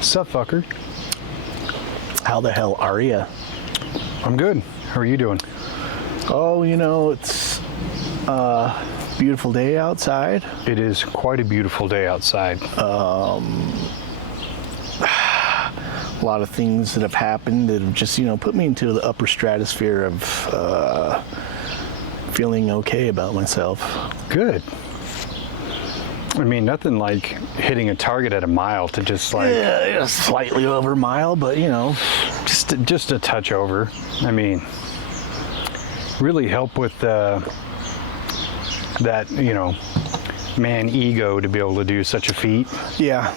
Sup, fucker? How the hell are ya? I'm good. How are you doing? Oh, it's a beautiful day outside. It is quite a beautiful day outside. A lot of things that have happened that have just, put me into the upper stratosphere of feeling okay about myself. Good. I mean, nothing like hitting a target at a mile to just like... Yeah, slightly over a mile, but, Just a touch over. I mean, really help with that, man ego to be able to do such a feat. Yeah.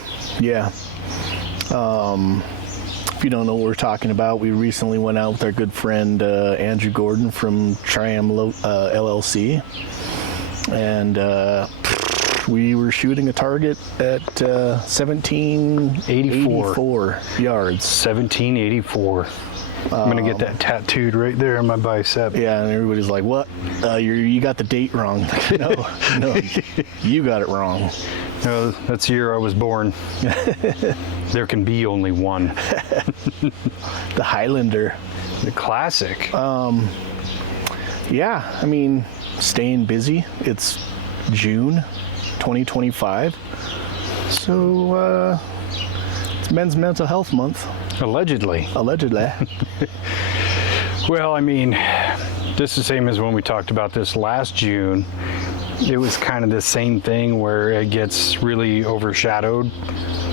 If you don't know what we're talking about, we recently went out with our good friend Andrew Gordon from Triam LLC, and we were shooting a target at 1784 yards. 1784. I'm gonna get that tattooed right there on my bicep. Yeah, and everybody's like, "What? You got the date wrong." No, you got it wrong. No, that's the year I was born. There can be only one. The Highlander. The classic. Yeah, I mean, staying busy. It's June 2025. So, it's Men's Mental Health Month. Allegedly. Well, I mean, just the same as when we talked about this last June. It was kind of the same thing where it gets really overshadowed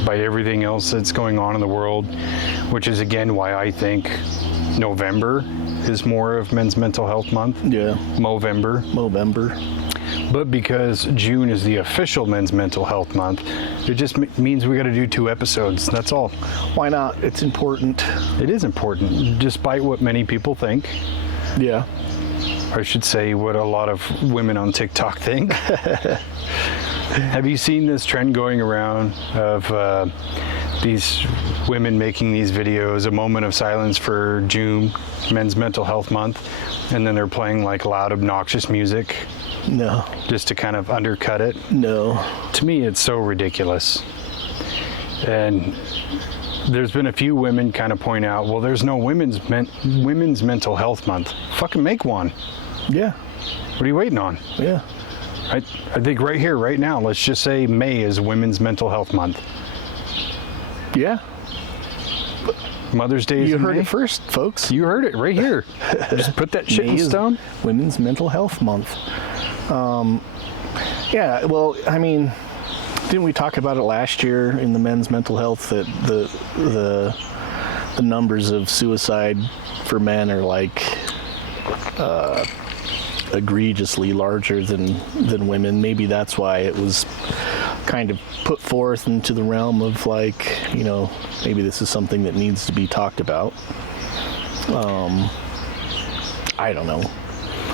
by everything else that's going on in the world, which is again why I think November is more of Men's Mental Health Month. Yeah. Movember. But because June is the official Men's Mental Health Month, it just means we got to do 2 episodes. That's all. Why not? It's important. It is important, despite what many people think. Yeah. I should say what a lot of women on TikTok think. Have you seen this trend going around of these women making these videos, a moment of silence for June, Men's Mental Health Month, and then they're playing like loud, obnoxious music? No. Just to kind of undercut it? No. To me, it's so ridiculous. And there's been a few women kind of point out, well, there's no Women's Mental Health Month. Fucking make one. Yeah. What are you waiting on? Yeah. I think right here, right now, let's just say May is Women's Mental Health Month. Yeah. Mother's Day is You in heard May. it first, folks. You heard it right here. Just put that shit May in is stone. Women's Mental Health Month. Yeah, well, I mean, didn't we talk about it last year in the men's mental health that the numbers of suicide for men are like egregiously larger than women? Maybe that's why it was kind of put forth into the realm of like, maybe this is something that needs to be talked about. I don't know.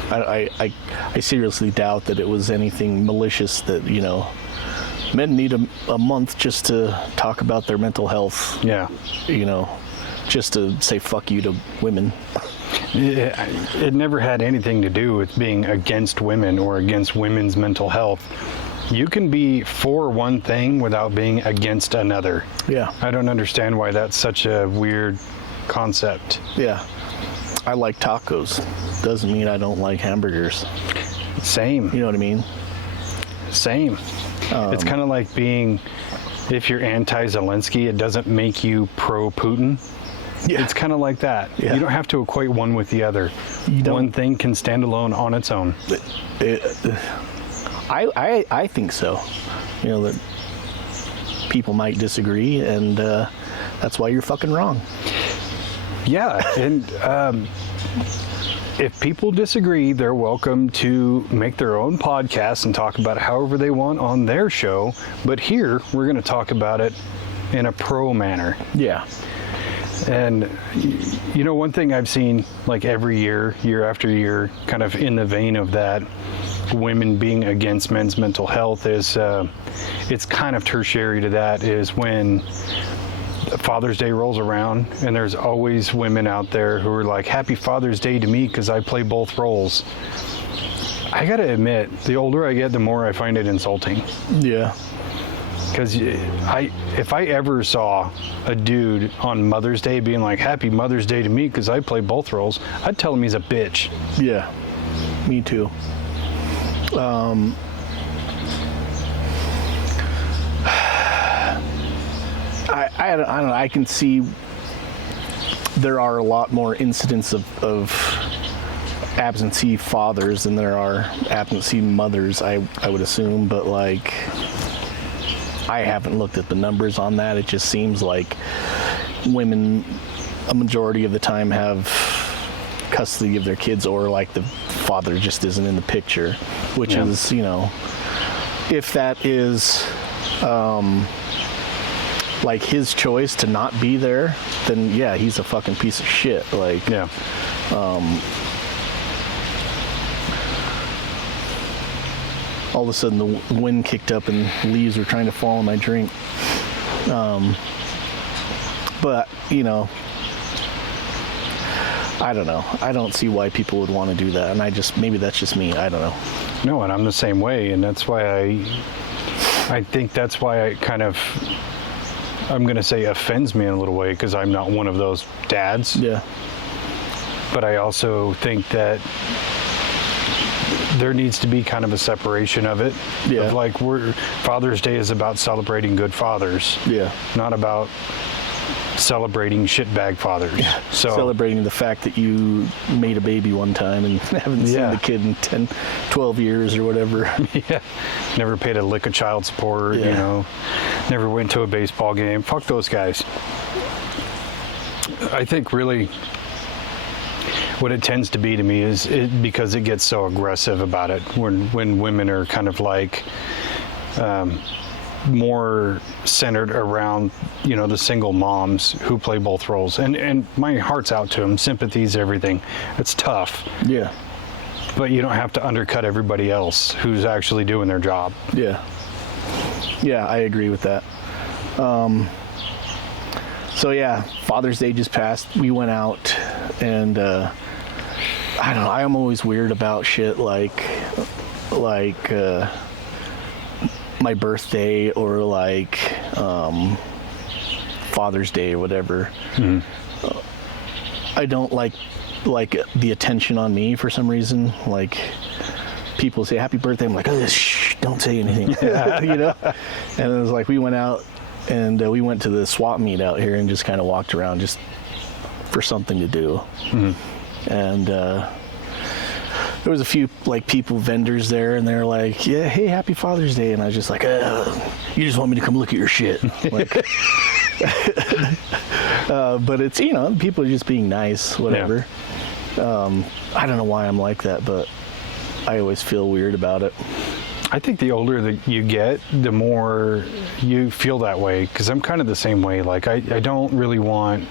I seriously doubt that it was anything malicious that, men need a month just to talk about their mental health. Yeah. Just to say fuck you to women. It never had anything to do with being against women or against women's mental health. You can be for one thing without being against another. Yeah. I don't understand why that's such a weird concept. Yeah. I like tacos. Doesn't mean I don't like hamburgers. Same. You know what I mean? Same. It's kind of like being, if you're anti-Zelensky, it doesn't make you pro-Putin. Yeah. It's kind of like that. Yeah. You don't have to equate one with the other. One thing can stand alone on its own. I think so. That people might disagree, and that's why you're fucking wrong. Yeah, and if people disagree, they're welcome to make their own podcast and talk about it however they want on their show. But here, we're going to talk about it in a pro manner. Yeah. And, one thing I've seen like every year after year, kind of in the vein of that, women being against men's mental health is, it's kind of tertiary to that, is when Father's Day rolls around and there's always women out there who are like, happy Father's Day to me because I play both roles. I gotta admit, the older I get, the more I find it insulting. Yeah. Because if I ever saw a dude on Mother's Day being like, Happy Mother's Day to me because I play both roles, I'd tell him he's a bitch. Yeah, me too. I don't know. I can see there are a lot more incidents of absentee fathers than there are absentee mothers, I would assume, but like I haven't looked at the numbers on that. It just seems like women a majority of the time have custody of their kids, or like the father just isn't in the picture, which is, you know, if that is like his choice to not be there, then yeah, he's a fucking piece of shit. Like, Yeah. All of a sudden the wind kicked up and leaves were trying to fall in my drink. But, you know, I don't know. I don't see why people would want to do that. And maybe that's just me. I don't know. No, and I'm the same way. And that's why I think that's why I kind of, I'm going to say offends me in a little way, because I'm not one of those dads. Yeah. But I also think that there needs to be kind of a separation of it. Yeah. Of like, Father's Day is about celebrating good fathers. Yeah. Not about celebrating shitbag fathers. Yeah. So celebrating the fact that you made a baby one time and haven't seen the kid in 10, 12 years or whatever. Yeah. Never paid a lick of child support, you know. Never went to a baseball game. Fuck those guys. I think really what it tends to be to me is because it gets so aggressive about it when women are kind of like more centered around, you know, the single moms who play both roles, and my heart's out to them, sympathies, everything. It's tough. Yeah. But you don't have to undercut everybody else who's actually doing their job. Yeah. Yeah, I agree with that. So yeah, Father's Day just passed. We went out and I don't know, I'm always weird about shit like my birthday or like Father's Day or whatever. Mm-hmm. I don't like the attention on me for some reason. Like people say happy birthday, I'm like, oh, shh, don't say anything. You know. And it was like we went out and we went to the swap meet out here and just kind of walked around just for something to do. Mm-hmm. And there was a few like vendors there, and they're like, yeah, hey, happy Father's Day. And I was just like, you just want me to come look at your shit. Like, but it's, you know, people are just being nice, whatever. Yeah. I don't know why I'm like that, but I always feel weird about it. I think the older that you get, the more you feel that way, because I'm kind of the same way. Like I don't really want,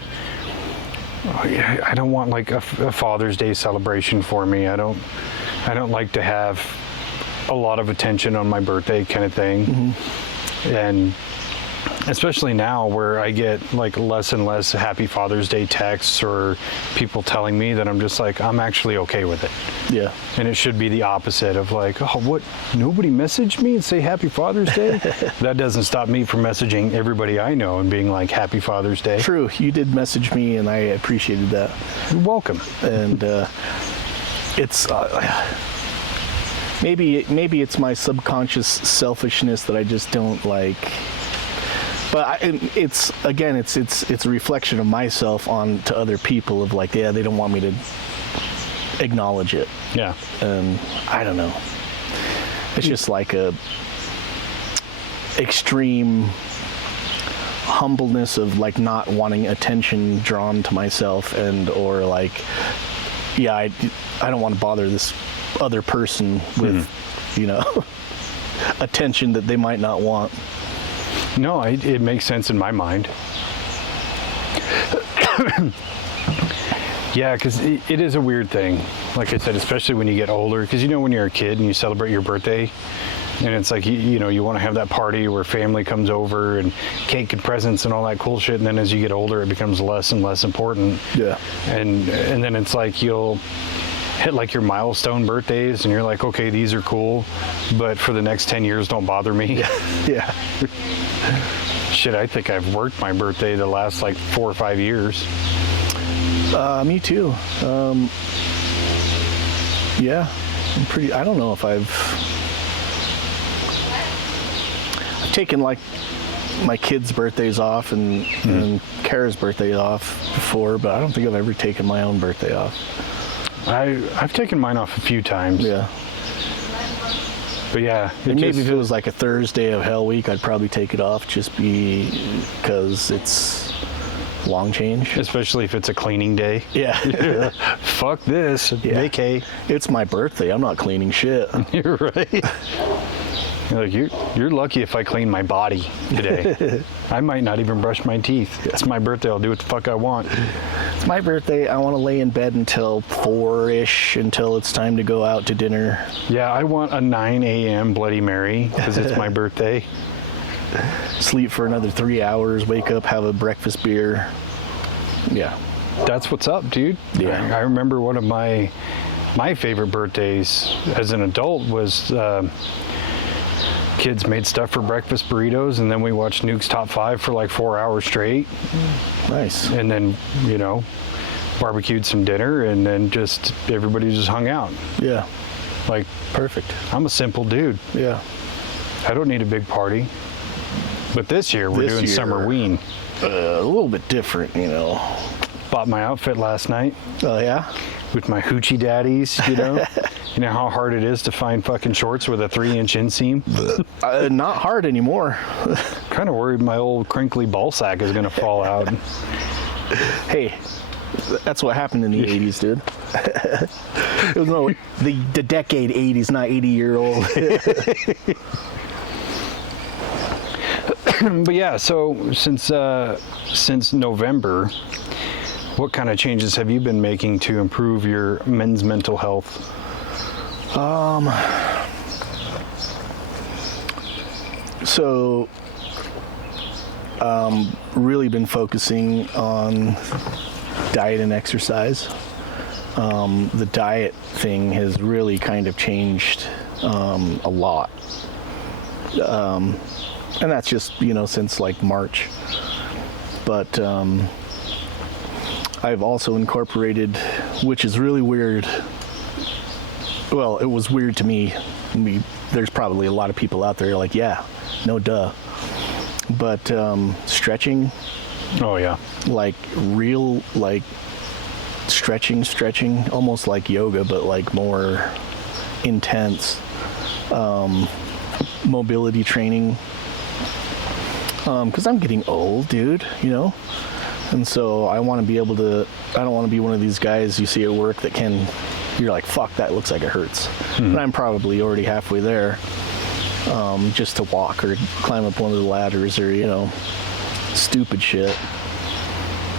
I don't want like a Father's Day celebration for me. I don't like to have a lot of attention on my birthday kind of thing. Mm-hmm. And especially now where I get like less and less happy Father's Day texts or people telling me, that I'm just like, I'm actually okay with it. Yeah. And it should be the opposite of like, oh, what, nobody messaged me and say happy Father's Day? That doesn't stop me from messaging everybody I know and being like, happy Father's Day. True. You did message me and I appreciated that. You're welcome. And it's maybe it's my subconscious selfishness that I just don't like. But it's a reflection of myself on to other people of like, yeah, they don't want me to acknowledge it. Yeah. And I don't know. It's just like a extreme humbleness of like not wanting attention drawn to myself, and or like, yeah, I don't want to bother this other person with, you know, attention that they might not want. No, it makes sense in my mind. Yeah, because it is a weird thing. Like I said, especially when you get older, because you know when you're a kid and you celebrate your birthday, and it's like, you know, you want to have that party where family comes over and cake and presents and all that cool shit, and then as you get older, it becomes less and less important. Yeah. And then it's like you'll hit like your milestone birthdays and you're like, okay, these are cool, but for the next 10 years, don't bother me. Yeah. Shit, I think I've worked my birthday the last like 4 or 5 years. Me too. Yeah, I don't know if I've taken like my kids' birthdays off and Kara's birthday off before, but I don't think I've ever taken my own birthday off. I've taken mine off a few times. Yeah. But yeah. Maybe if it was like a Thursday of Hell Week, I'd probably take it off just because it's long change. Especially if it's a cleaning day. Yeah. Fuck this. Yeah. Vacay. It's my birthday. I'm not cleaning shit. You're right. Like, you're lucky if I clean my body today. I might not even brush my teeth. It's my birthday. I'll do what the fuck I want. It's my birthday. I want to lay in bed until 4-ish, until it's time to go out to dinner. Yeah, I want a 9 a.m. Bloody Mary because it's my birthday. Sleep for another 3 hours, wake up, have a breakfast beer. Yeah. That's what's up, dude. Yeah. I remember one of my favorite birthdays as an adult was kids made stuff for breakfast burritos, and then we watched Nuke's Top 5 for like 4 hours straight. Nice. And then, barbecued some dinner, and then just everybody just hung out. Yeah. Like, Perfect. I'm a simple dude. Yeah. I don't need a big party. But this year we're doing Summerween. A little bit different, Bought my outfit last night. Oh, yeah? With my hoochie daddies, You know how hard it is to find fucking shorts with a 3-inch inseam? Not hard anymore. Kind of worried my old crinkly ball sack is going to fall out. Hey, that's what happened in the 80s, dude. It was the decade 80s, not 80-year-old. But yeah, so since November, what kind of changes have you been making to improve your men's mental health? So, really been focusing on diet and exercise. The diet thing has really kind of changed a lot. And that's just, since like March. But I've also incorporated, which is really weird. Well, it was weird to me. There's probably a lot of people out there like, yeah, no duh. But stretching. Oh, yeah. Like real, like stretching, almost like yoga, but like more intense. Mobility training. Because I'm getting old, dude, And so I want to be able to, I don't want to be one of these guys you see at work that you're like, fuck, that looks like it hurts. And I'm probably already halfway there, just to walk or climb up one of the ladders or, stupid shit.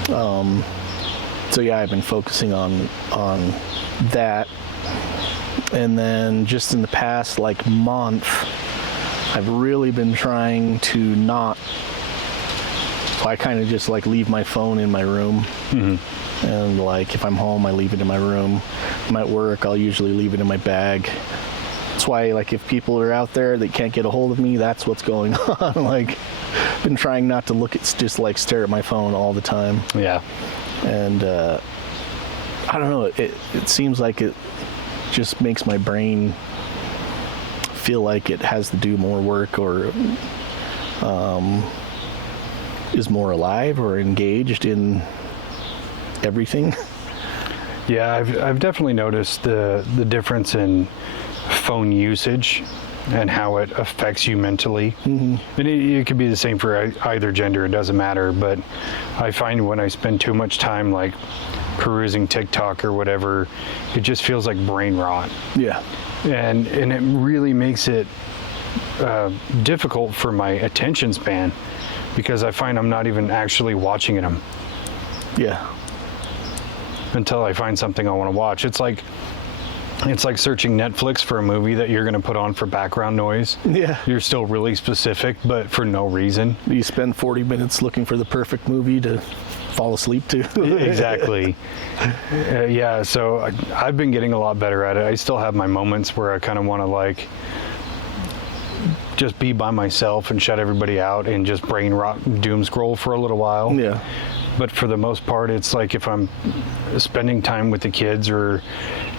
So yeah, I've been focusing on that. And then just in the past like month, I've really been trying to not. So I kind of just like leave my phone in my room. And like if I'm home, I leave it in my room. I'm at work, I'll usually leave it in my bag. That's why like if people are out there that can't get a hold of me, that's what's going on. Like I've been trying not to just like stare at my phone all the time. Yeah. And I don't know, it seems like it just makes my brain feel like it has to do more work or is more alive or engaged in everything. Yeah, I've definitely noticed the difference in phone usage and how it affects you mentally. And it could be the same for either gender, it doesn't matter, but I find when I spend too much time like perusing TikTok or whatever, it just feels like brain rot. Yeah. And it really makes it difficult for my attention span because I find I'm not even actually watching them. Yeah. Until I find something I want to watch. It's like It's like searching Netflix for a movie that you're going to put on for background noise. Yeah. You're still really specific, but for no reason. You spend 40 minutes looking for the perfect movie to fall asleep to. Exactly. Yeah, so I've been getting a lot better at it. I still have my moments where I kind of want to like just be by myself and shut everybody out and just brain rot doom scroll for a little while. Yeah. But for the most part, it's like if I'm spending time with the kids or,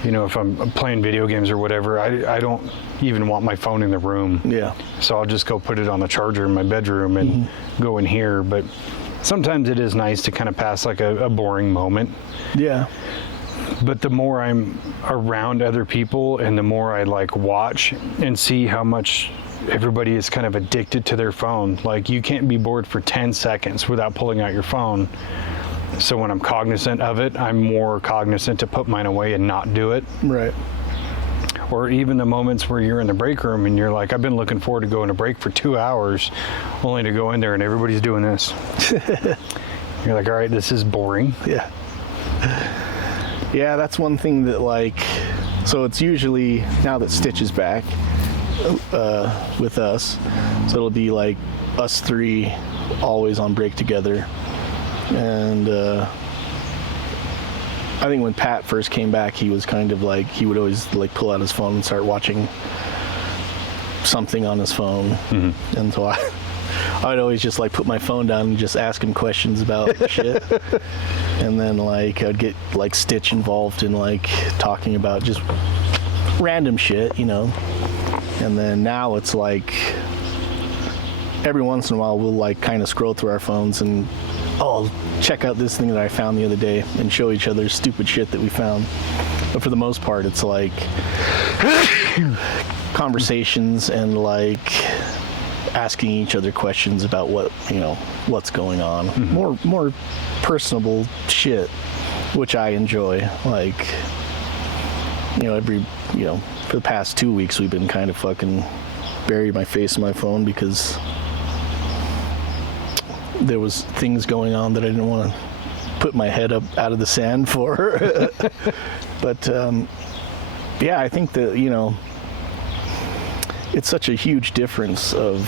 you know, if I'm playing video games or whatever, I don't even want my phone in the room. Yeah. So I'll just go put it on the charger in my bedroom and go in here. But sometimes it is nice to kind of pass like a boring moment. Yeah. But the more I'm around other people and the more I like watch and see how much everybody is kind of addicted to their phone. Like you can't be bored for 10 seconds without pulling out your phone. So when I'm cognizant of it, I'm more cognizant to put mine away and not do it. Right. Or even the moments where you're in the break room and you're like, I've been looking forward to going to break for 2 hours, only to go in there and everybody's doing this. You're like, all right, this is boring. Yeah. Yeah, that's one thing that like, so it's usually, now that Stitch is back with us, so it'll be like us three always on break together. And I think when Pat first came back, he was kind of like, he would always like pull out his phone and start watching something on his phone. Mm-hmm. And so I'd always just like put my phone down and just ask him questions about shit. And then like I'd get like Stitch involved in like talking about just random shit, you know. And then now it's like every once in a while we'll like kind of scroll through our phones and check out this thing that I found the other day and show each other stupid shit that we found. But for the most part it's like conversations and like asking each other questions about what, you know, what's going on. Mm-hmm. More personable shit, which I enjoy. Like, you know, for the past 2 weeks we've been kind of fucking burying my face in my phone because there was things going on that I didn't want to put my head up out of the sand for. But yeah, I think that, you know, it's such a huge difference of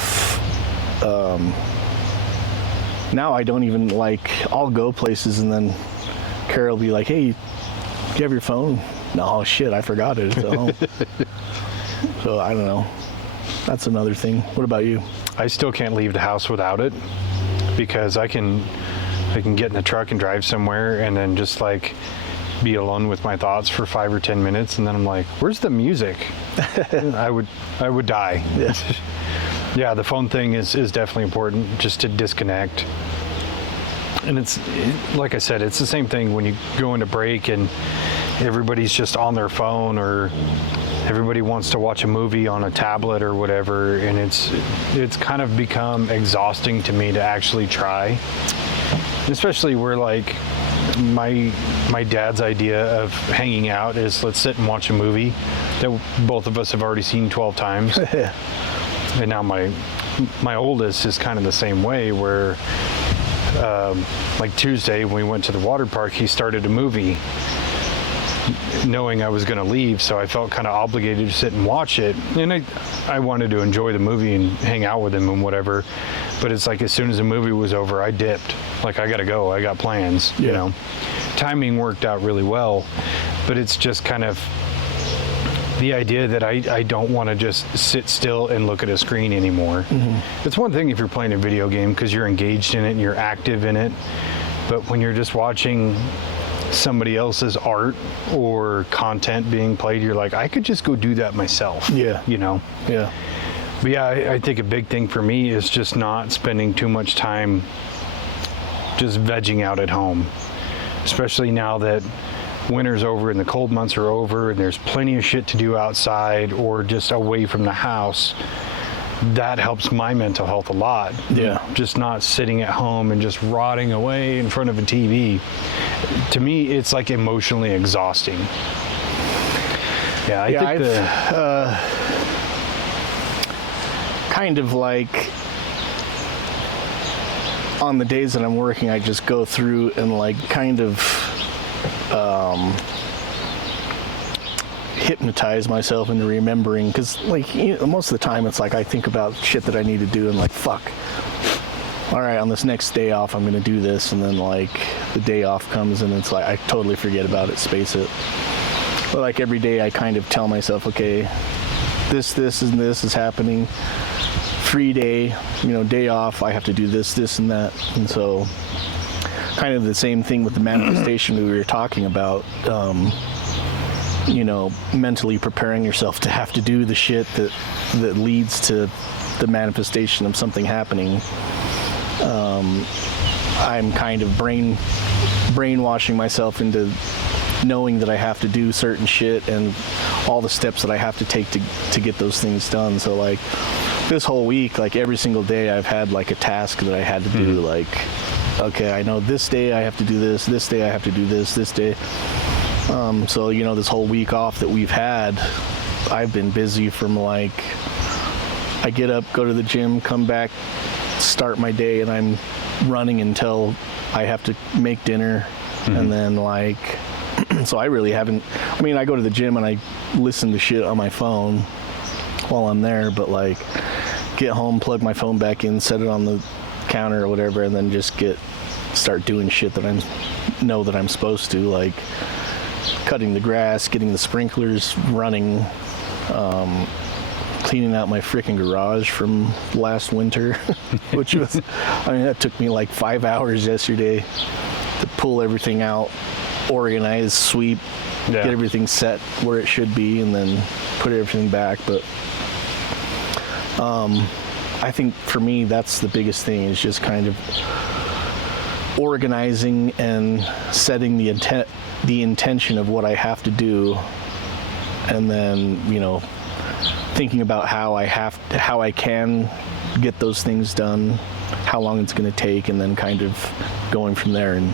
now I don't even like, I'll go places and then Carol will be like, hey, do you have your phone? No, shit, I forgot it at home. So I don't know. That's another thing. What about you? I still can't leave the house without it because I can get in the truck and drive somewhere and then just like be alone with my thoughts for 5 or 10 minutes and then I'm like, where's the music? I would die. Yeah. Yeah, the phone thing is definitely important, just to disconnect. And it's like I said, it's the same thing when you go into break and everybody's just on their phone or everybody wants to watch a movie on a tablet or whatever, and it's kind of become exhausting to me to actually try. Especially where like my dad's idea of hanging out is let's sit and watch a movie that both of us have already seen 12 times. And now my oldest is kind of the same way where like Tuesday when we went to the water park, he started a movie knowing I was going to leave, so I felt kind of obligated to sit and watch it. And I wanted to enjoy the movie and hang out with him and whatever. But it's like as soon as the movie was over, I dipped. Like, I got to go. I got plans, you know. Timing worked out really well, but it's just kind of the idea that I don't want to just sit still and look at a screen anymore. Mm-hmm. It's one thing if you're playing a video game because you're engaged in it and you're active in it, but when you're just watching somebody else's art or content being played, you're like, I could just go do that myself. Yeah. You know? Yeah. But yeah, I think a big thing for me is just not spending too much time just vegging out at home, especially now that winter's over and the cold months are over and there's plenty of shit to do outside or just away from the house. That helps my mental health a lot. Yeah. Just not sitting at home and just rotting away in front of a TV. To me, it's like emotionally exhausting. Yeah, I think kind of like on the days that I'm working, I just go through and like kind of hypnotize myself into remembering, because like most of the time it's like I think about shit that I need to do and like fuck, all right, on this next day off I'm gonna do this, and then like the day off comes and it's like I totally forget about it, space it. But like every day I kind of tell myself, okay, this and this is happening, free day, day off, I have to do this and that. And so kind of the same thing with the manifestation we were talking about, mentally preparing yourself to have to do the shit that leads to the manifestation of something happening. I'm kind of brainwashing myself into knowing that I have to do certain shit and all the steps that I have to take to get those things done. So like this whole week, like every single day I've had like a task that I had to do, like, okay, I know this day I have to do this day I have to do this day. So, this whole week off that we've had, I've been busy from like, I get up, go to the gym, come back, start my day, and I'm running until I have to make dinner. And then like, so I really haven't, I go to the gym and I listen to shit on my phone while I'm there, but like get home, plug my phone back in, set it on the counter or whatever, and then just start doing shit that I'm supposed to, like cutting the grass, getting the sprinklers running, cleaning out my freaking garage from last winter, which was, that took me like 5 hours yesterday to pull everything out, organize, sweep, get everything set where it should be, and then put everything back. But I think for me that's the biggest thing, is just kind of organizing and setting the intention of what I have to do, and then thinking about how I can get those things done, how long it's going to take, and then kind of going from there, and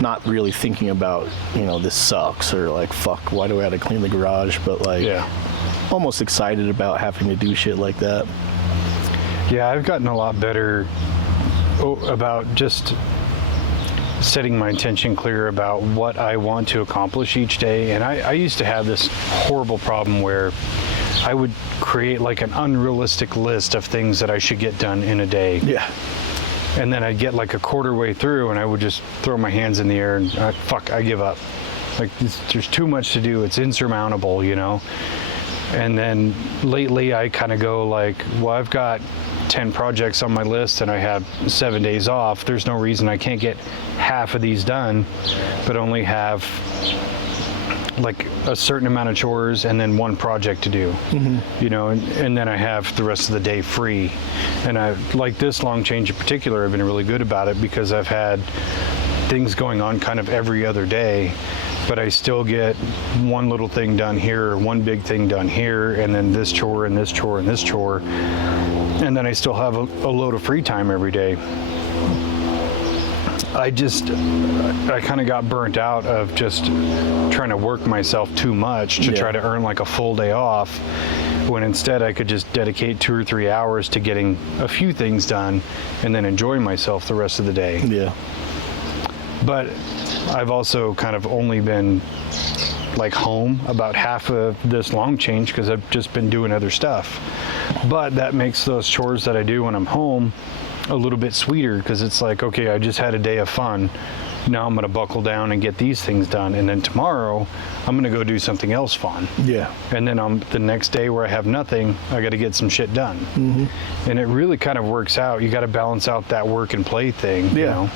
not really thinking about this sucks, or like fuck, why do I have to clean the garage, but like almost excited about having to do shit like that. Yeah, I've gotten a lot better about just setting my intention clear about what I want to accomplish each day. And I used to have this horrible problem where I would create like an unrealistic list of things that I should get done in a day. Yeah. And then I'd get like a quarter way through and I would just throw my hands in the air and I give up. Like there's too much to do. It's insurmountable, And then lately I kind of go like, well, I've got 10 projects on my list and I have 7 days off. There's no reason I can't get half of these done, but only have like a certain amount of chores and then one project to do, and then I have the rest of the day free. And I like this long change in particular, I've been really good about it because I've had things going on kind of every other day, but I still get one little thing done here, one big thing done here, and then this chore and this chore and this chore. And then I still have a load of free time every day. I kind of got burnt out of just trying to work myself too much to try to earn like a full day off, when instead I could just dedicate 2 or 3 hours to getting a few things done and then enjoy myself the rest of the day. Yeah. But I've also kind of only been like home about half of this long change because I've just been doing other stuff. But that makes those chores that I do when I'm home a little bit sweeter, because it's like, okay, I just had a day of fun. Now I'm going to buckle down and get these things done. And then tomorrow I'm going to go do something else fun. Yeah. And then the next day where I have nothing, I got to get some shit done. Mm-hmm. And it really kind of works out. You got to balance out that work and play thing, Yeah,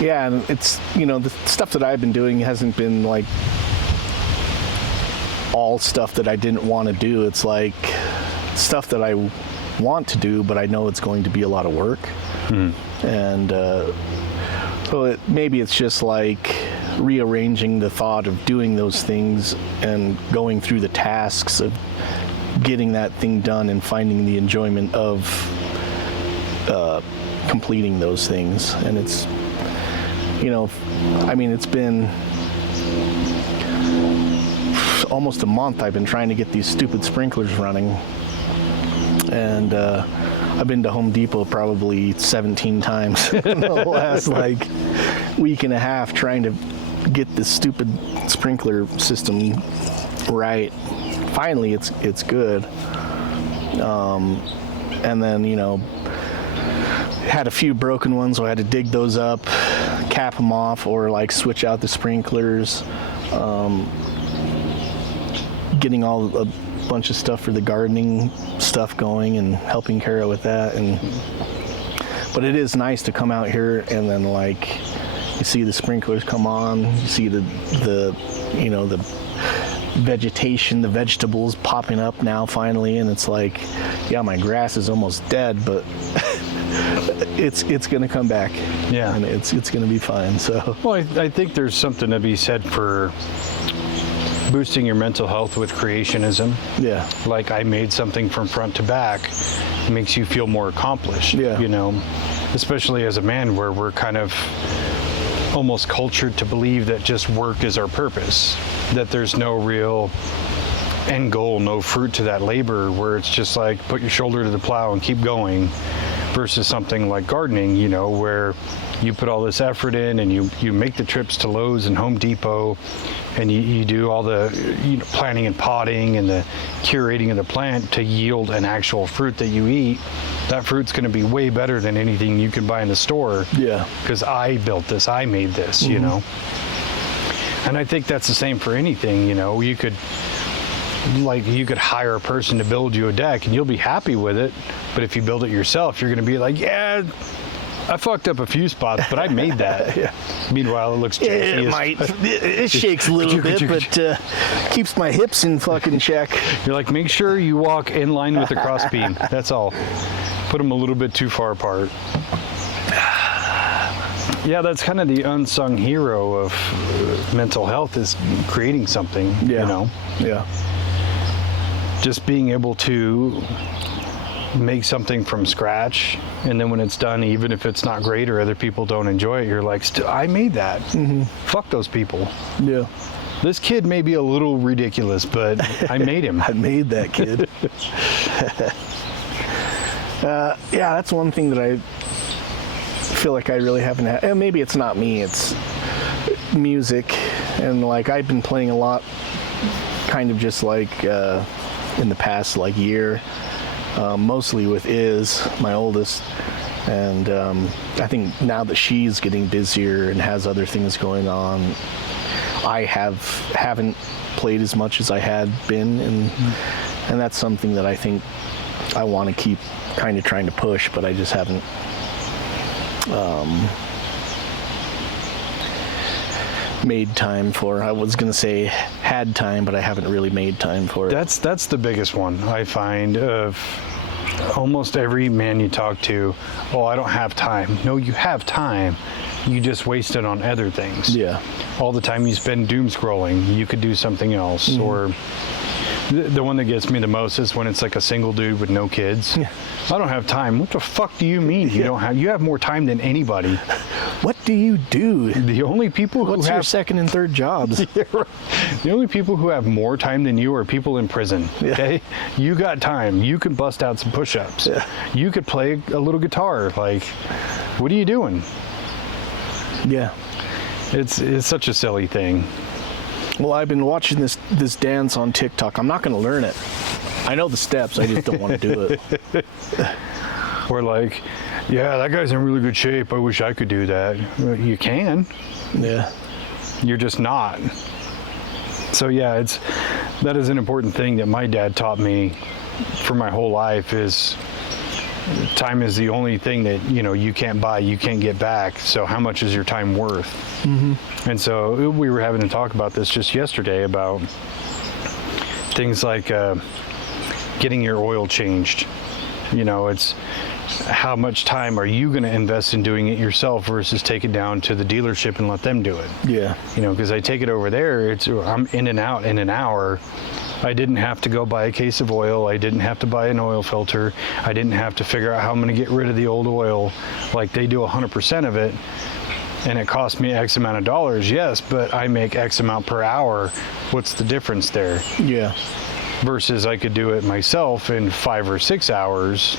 and it's, the stuff that I've been doing hasn't been like all stuff that I didn't want to do. It's like stuff that I want to do, but I know it's going to be a lot of work. And so maybe it's just like rearranging the thought of doing those things and going through the tasks of getting that thing done and finding the enjoyment of completing those things. And it's, it's been almost a month I've been trying to get these stupid sprinklers running. And I've been to Home Depot probably 17 times in the last week and a half trying to get this stupid sprinkler system right. Finally, it's good. And then, had a few broken ones, so I had to dig those up, cap them off, or like switch out the sprinklers. Getting a bunch of stuff for the gardening stuff going and helping Kara with that. But it is nice to come out here and then like you see the sprinklers come on, you see the vegetation, the vegetables popping up now finally, and it's like, yeah, my grass is almost dead, but it's gonna come back. Yeah, and it's gonna be fine. So well, I think there's something to be said for boosting your mental health with creationism. Yeah, like I made something from front to back. It makes you feel more accomplished. Yeah, especially as a man, where we're kind of almost cultured to believe that just work is our purpose, that there's no real end goal, no fruit to that labor, where it's just like put your shoulder to the plow and keep going, versus something like gardening, where you put all this effort in and you make the trips to Lowe's and Home Depot, and you do all the planting and potting and the curating of the plant to yield an actual fruit that you eat. That fruit's going to be way better than anything you can buy in the store. Yeah. Because I built this, I made this, And I think that's the same for anything, You could hire a person to build you a deck and you'll be happy with it. But if you build it yourself, you're going to be like, yeah, I fucked up a few spots, but I made that. Yeah. Meanwhile, it looks janky. It shakes a little bit, but keeps my hips in fucking check. You're like, make sure you walk in line with the crossbeam. That's all. Put them a little bit too far apart. Yeah, that's kind of the unsung hero of mental health, is creating something, Yeah. Just being able to make something from scratch, and then when it's done, even if it's not great or other people don't enjoy it, you're like, I made that. Mm-hmm. Fuck those people. Yeah. This kid may be a little ridiculous, but I made him. I made that kid. Yeah, that's one thing that I feel like I really haven't had. And maybe it's not me, it's music. And like I've been playing a lot, kind of just like in the past like year, mostly with my oldest. And I think now that she's getting busier and has other things going on, I haven't played as much as I had been, and that's something that I think I want to keep kind of trying to push, but I just haven't made time for. I was gonna say had time, but I haven't really made time for it. That's the biggest one I find of almost every man you talk to. Oh, I don't have time. No, you have time. You just waste it on other things. Yeah. All the time you spend doom scrolling, you could do something else. Mm-hmm. Or the one that gets me the most is when it's like a single dude with no kids. Yeah. I don't have time. What the fuck do you mean you don't have? You have more time than anybody. What do you do? The only people who What's have your second and third jobs? Yeah, right. The only people who have more time than you are people in prison. Yeah. Okay, you got time. You can bust out some push-ups. Yeah. You could play a little guitar. Like, what are you doing? Yeah. It's such a silly thing. Well, I've been watching this dance on TikTok. I'm not going to learn it. I know the steps. I just don't want to do it. Or like, yeah, that guy's in really good shape. I wish I could do that. You can. Yeah. You're just not. So yeah, that is an important thing that my dad taught me for my whole life. Is time is the only thing that you can't buy, you can't get back. So how much is your time worth? Mm-hmm. And so we were having to talk about this just yesterday about things like getting your oil changed. It's how much time are you going to invest in doing it yourself versus take it down to the dealership and let them do it. Yeah. Because I take it over there, I'm in and out in an hour. I didn't have to go buy a case of oil. I didn't have to buy an oil filter. I didn't have to figure out how I'm going to get rid of the old oil. Like they do 100% of it, and it cost me X amount of dollars. Yes, but I make X amount per hour. What's the difference there? Yeah. Versus I could do it myself in 5 or 6 hours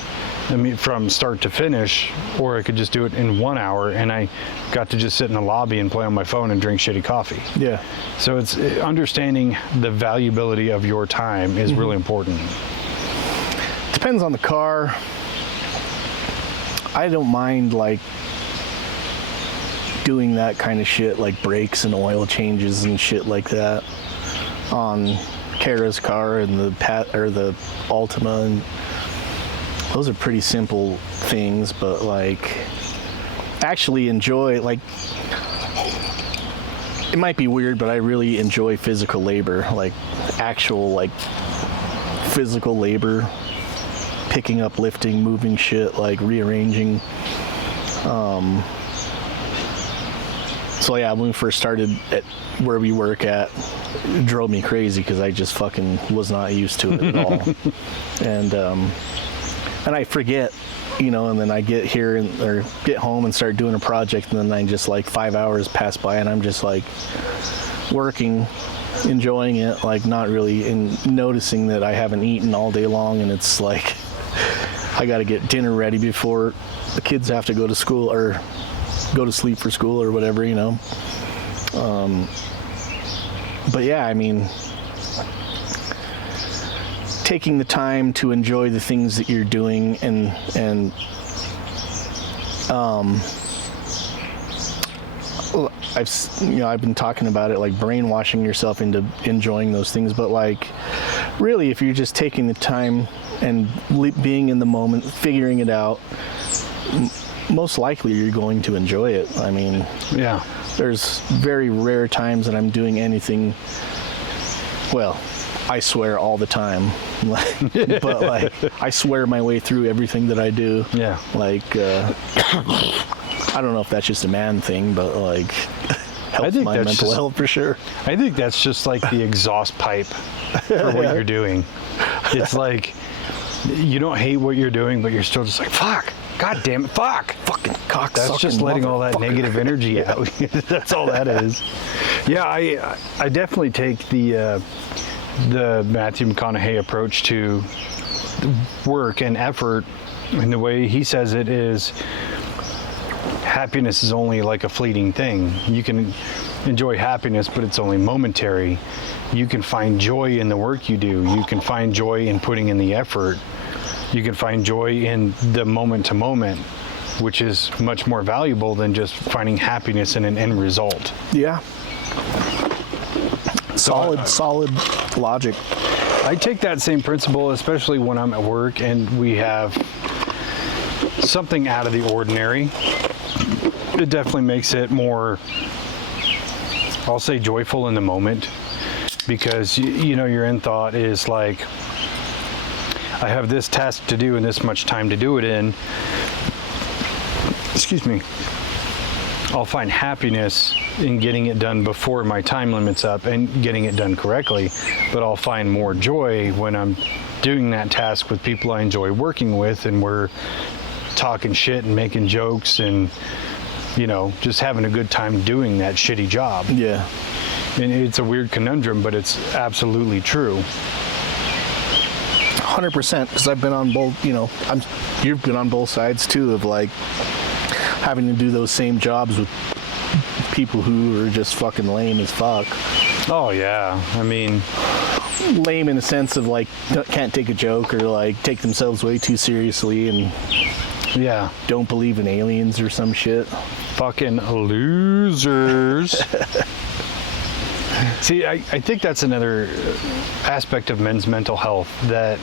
I mean, from start to finish, or I could just do it in 1 hour, and I got to just sit in the lobby and play on my phone and drink shitty coffee. Yeah. So it's understanding the valuability of your time is really important. Depends on the car. I don't mind like doing that kind of shit, like brakes and oil changes and shit like that on Kara's car and the Altima, and those are pretty simple things, but like actually enjoy, like, it might be weird, but I really enjoy physical labor, like actual like physical labor, picking up, lifting, moving shit, like rearranging. So yeah, when we first started at where we work at, it drove me crazy because I just fucking was not used to it at all. And I forget, you know, and then I get here or get home and start doing a project, and then I just like 5 hours pass by and I'm just like working, enjoying it, like not really noticing that I haven't eaten all day long, and it's like I got to get dinner ready before the kids have to go to school or go to sleep for school or whatever, you know. But yeah, I mean, taking the time to enjoy the things that you're doing, and I've been talking about it, like brainwashing yourself into enjoying those things, but like really, if you're just taking the time and being in the moment, figuring it out, most likely you're going to enjoy it. I mean, yeah, there's very rare times that I'm doing anything, well, I swear all the time, but like I swear my way through everything that I do. Yeah. Like, I don't know if that's just a man thing, but like helps my mental health for sure. I think that's just like the exhaust pipe for what you're doing. It's like you don't hate what you're doing, but you're still just like, fuck, god damn it, fuck, fucking cocksucking. That's just letting all that negative energy out. That's all that is. Yeah, I definitely take the Matthew McConaughey approach to work and effort, and the way he says it is, happiness is only like a fleeting thing. You can enjoy happiness, but it's only momentary. You can find joy in the work you do. You can find joy in putting in the effort. You can find joy in the moment to moment, which is much more valuable than just finding happiness in an end result. Yeah. Solid logic. I take that same principle, especially when I'm at work and we have something out of the ordinary. It definitely makes it more, I'll say, joyful in the moment, because you know your end thought is like, I have this task to do and this much time to do it in. Excuse me. I'll find happiness in getting it done before my time limit's up and getting it done correctly, but I'll find more joy when I'm doing that task with people I enjoy working with, and we're talking shit and making jokes and, you know, just having a good time doing that shitty job. Yeah. And it's a weird conundrum, but it's absolutely true. 100%, because I've been on both, you know, you've been on both sides too, of like having to do those same jobs with people who are just fucking lame as fuck. Oh yeah, I mean, lame in the sense of like can't take a joke, or like take themselves way too seriously, and yeah, don't believe in aliens or some shit. Fucking losers. See, I think that's another aspect of men's mental health that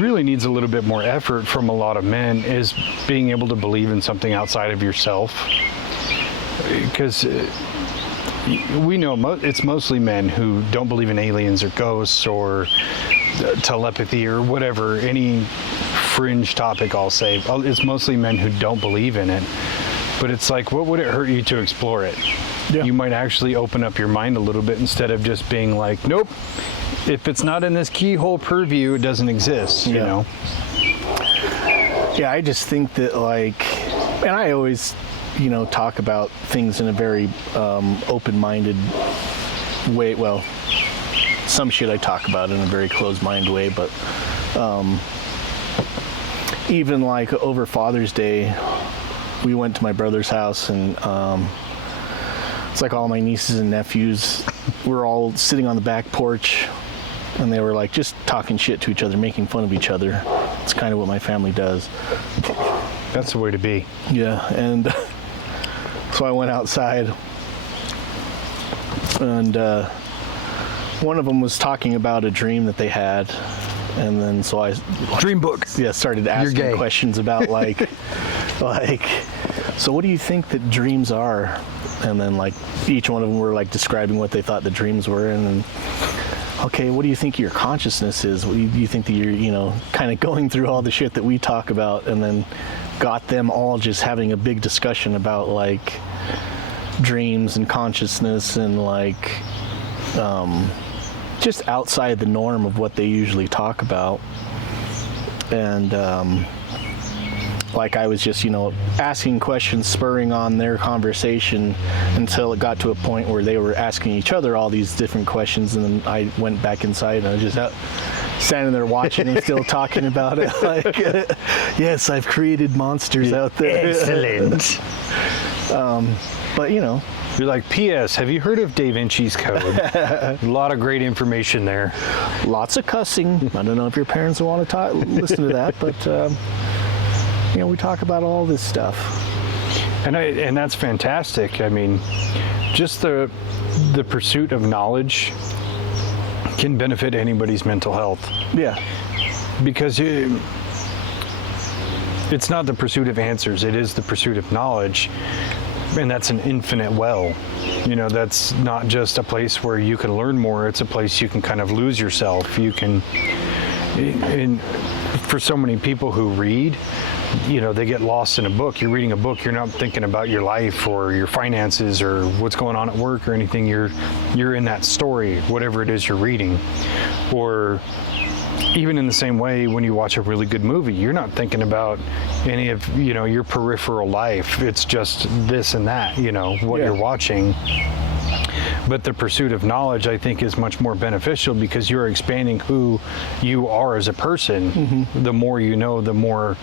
really needs a little bit more effort from a lot of men, is being able to believe in something outside of yourself. Because we know it's mostly men who don't believe in aliens or ghosts or telepathy or whatever, any fringe topic, I'll say. It's mostly men who don't believe in it. But it's like, what would it hurt you to explore it? Yeah. You might actually open up your mind a little bit, instead of just being like, nope, if it's not in this keyhole purview, it doesn't exist, you know? Yeah, I just think that, like, and I always, you know, talk about things in a very open-minded way. Well, some shit I talk about in a very closed-minded way, but even like over Father's Day, we went to my brother's house, and it's like all my nieces and nephews were all sitting on the back porch, and they were like just talking shit to each other, making fun of each other. It's kind of what my family does. That's the way to be. Yeah, and so I went outside, and one of them was talking about a dream that they had, and then so I Dream book. started asking questions about like so what do you think that dreams are? And then like each one of them were like describing what they thought the dreams were, and then okay, what do you think your consciousness is? What do you think that you're, kind of going through all the shit that we talk about, and then got them all just having a big discussion about like dreams and consciousness and like just outside the norm of what they usually talk about. And like I was just, asking questions, spurring on their conversation until it got to a point where they were asking each other all these different questions, and then I went back inside and I was just out standing there watching and still talking about it. Like, yes, I've created monsters out there. Excellent. But You're like, P.S. Have you heard of Dave-Inci's code? A lot of great information there. Lots of cussing. I don't know if your parents want to listen to that, but we talk about all this stuff. And that's fantastic. I mean, just the pursuit of knowledge can benefit anybody's mental health. Yeah. Because it's not the pursuit of answers, it is the pursuit of knowledge. And that's an infinite well. That's not just a place where you can learn more, it's a place you can kind of lose yourself. You can, and for so many people who read, they get lost in a book. You're reading a book, you're not thinking about your life or your finances or what's going on at work or anything. You're in that story, whatever it is you're reading. Or even in the same way, when you watch a really good movie, you're not thinking about any of, your peripheral life. It's just this and that, what you're watching. But the pursuit of knowledge, I think, is much more beneficial because you're expanding who you are as a person. Mm-hmm. The more you know, the more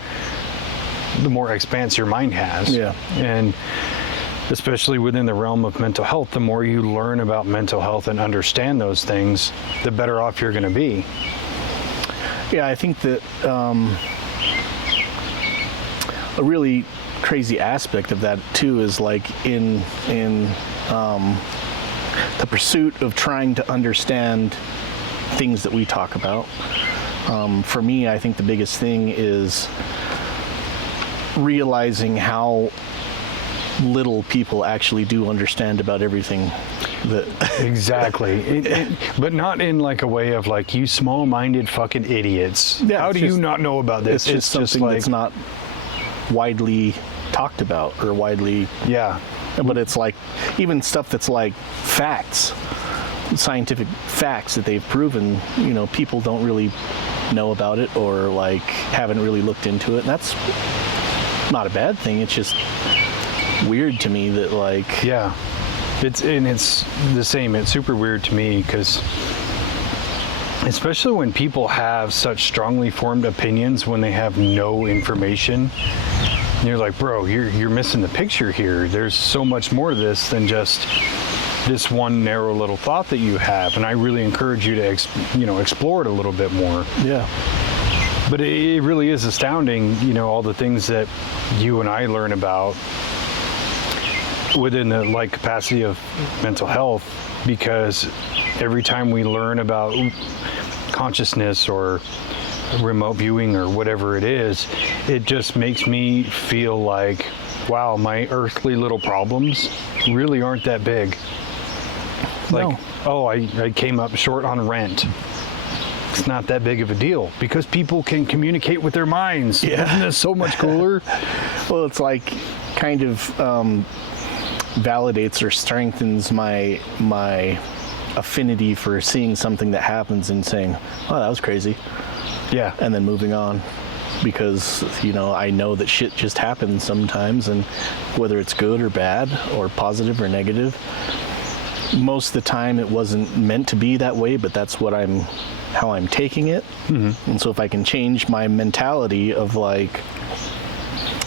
expanse your mind has. Yeah. And especially within the realm of mental health, the more you learn about mental health and understand those things, the better off you're going to be. Yeah, I think that a really crazy aspect of that too is like in the pursuit of trying to understand things that we talk about. For me, I think the biggest thing is realizing how little people actually do understand about everything. Exactly. But not in like a way of like, you small-minded fucking idiots. Yeah, how do you not know about this? It's just something like, that's not widely talked about or widely... Yeah. But it's like, even stuff that's like facts, scientific facts that they've proven, people don't really know about it or like haven't really looked into it. And that's not a bad thing. It's just weird to me that like... Yeah. It's the same. It's super weird to me because especially when people have such strongly formed opinions when they have no information. And you're like, bro, you're missing the picture here. There's so much more to this than just this one narrow little thought that you have. And I really encourage you to explore it a little bit more. Yeah. But it really is astounding, all the things that you and I learn about within the capacity of mental health, because every time we learn about consciousness or remote viewing or whatever it is, it just makes me feel like, wow, my earthly little problems really aren't that big. Like, oh, I came up short on rent. It's not that big of a deal because people can communicate with their minds. Yeah. Isn't this so much cooler? Well, it's like kind of validates or strengthens my affinity for seeing something that happens and saying, oh, that was crazy. Yeah. And then moving on, because I know that shit just happens sometimes, and whether it's good or bad or positive or negative, most of the time it wasn't meant to be that way, but that's what I'm how I'm taking it. And so if I can change my mentality of like,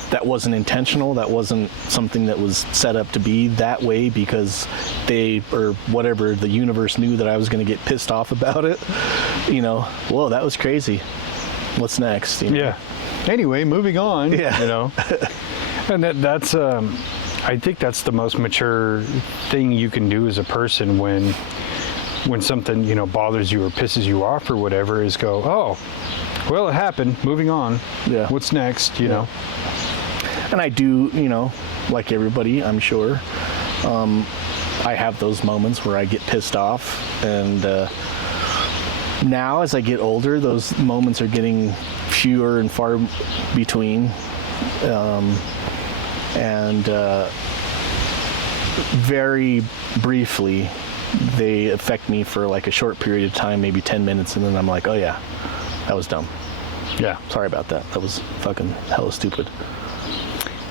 that wasn't intentional, that wasn't something that was set up to be that way because they, or whatever, the universe knew that I was going to get pissed off about it, you know, whoa, that was crazy. What's next? You know? Yeah. Anyway, moving on. Yeah. You know, and that's I think that's the most mature thing you can do as a person when something, you know, bothers you or pisses you off or whatever, is go, oh, well, it happened. Moving on. Yeah. What's next? You know. And I do, you know, like everybody, I'm sure, I have those moments where I get pissed off. And now, as I get older, those moments are getting fewer and far between. Very briefly, they affect me for like a short period of time, maybe 10 minutes, and then I'm like, oh yeah, that was dumb. Yeah. Sorry about that. That was fucking hella stupid.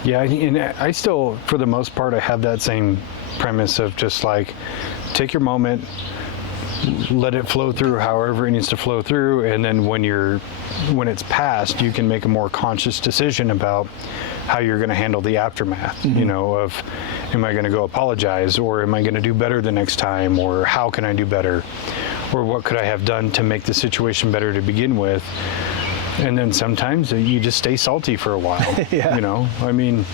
Yeah, and I still, for the most part, I have that same premise of just like, take your moment, let it flow through however it needs to flow through, and then when it's past, you can make a more conscious decision about how you're going to handle the aftermath, you know, of, am I going to go apologize, or am I going to do better the next time, or how can I do better, or what could I have done to make the situation better to begin with. And then sometimes you just stay salty for a while. Yeah. You know, I mean,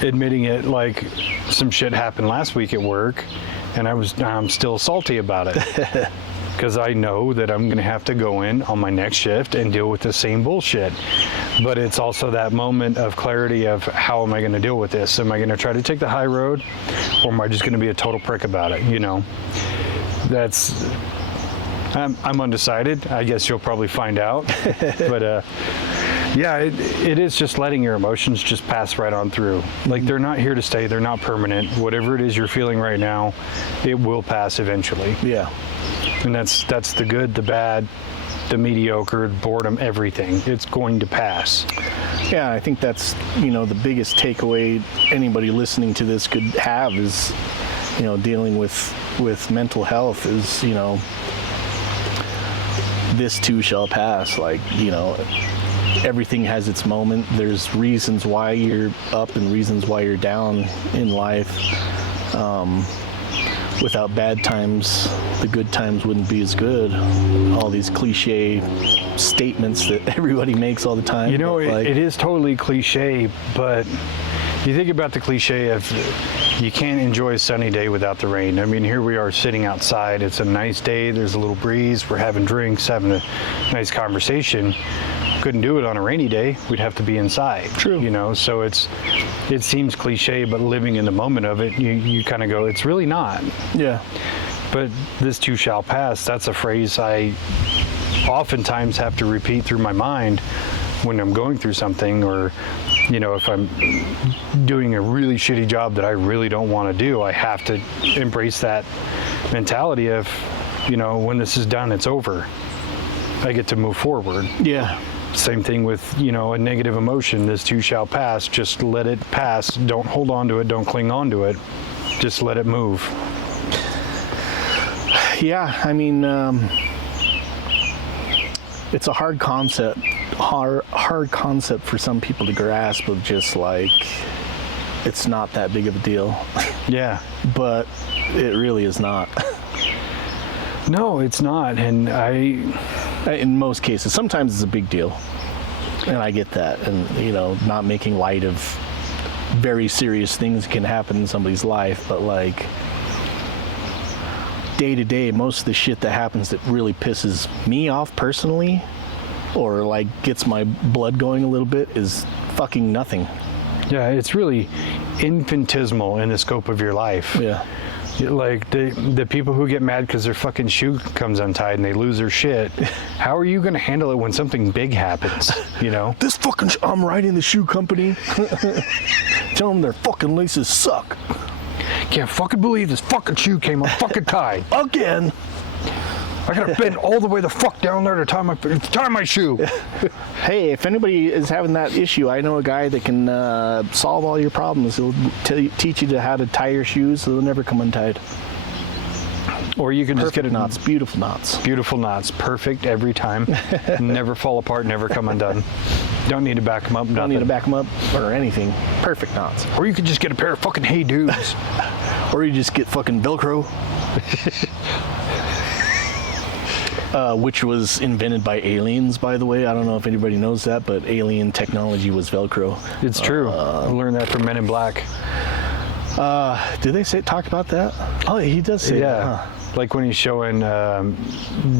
admitting it, like some shit happened last week at work, and I'm still salty about it because I know that I'm going to have to go in on my next shift and deal with the same bullshit. But it's also that moment of clarity of, how am I going to deal with this? Am I going to try to take the high road, or am I just going to be a total prick about it? You know, I'm undecided. I guess you'll probably find out. But yeah, it is just letting your emotions just pass right on through. Like, they're not here to stay. They're not permanent. Whatever it is you're feeling right now, it will pass eventually. Yeah. And that's the good, the bad, the mediocre, boredom, everything. It's going to pass. Yeah, I think that's, you know, the biggest takeaway anybody listening to this could have is, you know, dealing with mental health is, you know, this too shall pass. Like, you know, everything has its moment. There's reasons why you're up and reasons why you're down in life. Without bad times, the good times wouldn't be as good. All these cliche statements that everybody makes all the time. You know, it is totally cliche, but you think about the cliche of, you can't enjoy a sunny day without the rain. I mean, here we are sitting outside. It's a nice day. There's a little breeze. We're having drinks, having a nice conversation. Couldn't do it on a rainy day. We'd have to be inside. True. You know, so it seems cliche, but living in the moment of it, you kind of go, it's really not. Yeah. But this too shall pass. That's a phrase I oftentimes have to repeat through my mind when I'm going through something, or, you know, if I'm doing a really shitty job that I really don't want to do, I have to embrace that mentality of, you know, when this is done, it's over. I get to move forward. Yeah. Same thing with, you know, a negative emotion. This too shall pass. Just let it pass. Don't hold on to it. Don't cling on to it. Just let it move. Yeah, I mean, it's a hard concept for some people to grasp, of just like, it's not that big of a deal. Yeah. But it really is not. No, it's not. And in most cases, sometimes it's a big deal. And I get that. And, you know, not making light of very serious things can happen in somebody's life, but like, day to day, most of the shit that happens that really pisses me off personally, or like gets my blood going a little bit, is fucking nothing. Yeah, it's really infinitesimal in the scope of your life. Yeah. Like the people who get mad because their fucking shoe comes untied and they lose their shit. How are you going to handle it when something big happens? You know? This fucking I'm writing the shoe company. Tell them their fucking laces suck. Can't fucking believe this fucking shoe came unfucking tied. Again. I gotta bend all the way the fuck down there to tie my shoe. Hey, if anybody is having that issue, I know a guy that can solve all your problems. He'll teach you how to tie your shoes so they'll never come untied. Or you can just get Perfect knots, beautiful knots. Beautiful knots, perfect every time. Never fall apart, never come undone. Don't need to back them up. Don't need to back them up or anything. Perfect knots. Or you could just get a pair of fucking Hey Dudes. Or you just get fucking Velcro. Which was invented by aliens, by the way. I don't know if anybody knows that, but alien technology was Velcro. It's true. I learned that from Men in Black. Did they talk about that? Oh, he does say that. Yeah. Like when he's showing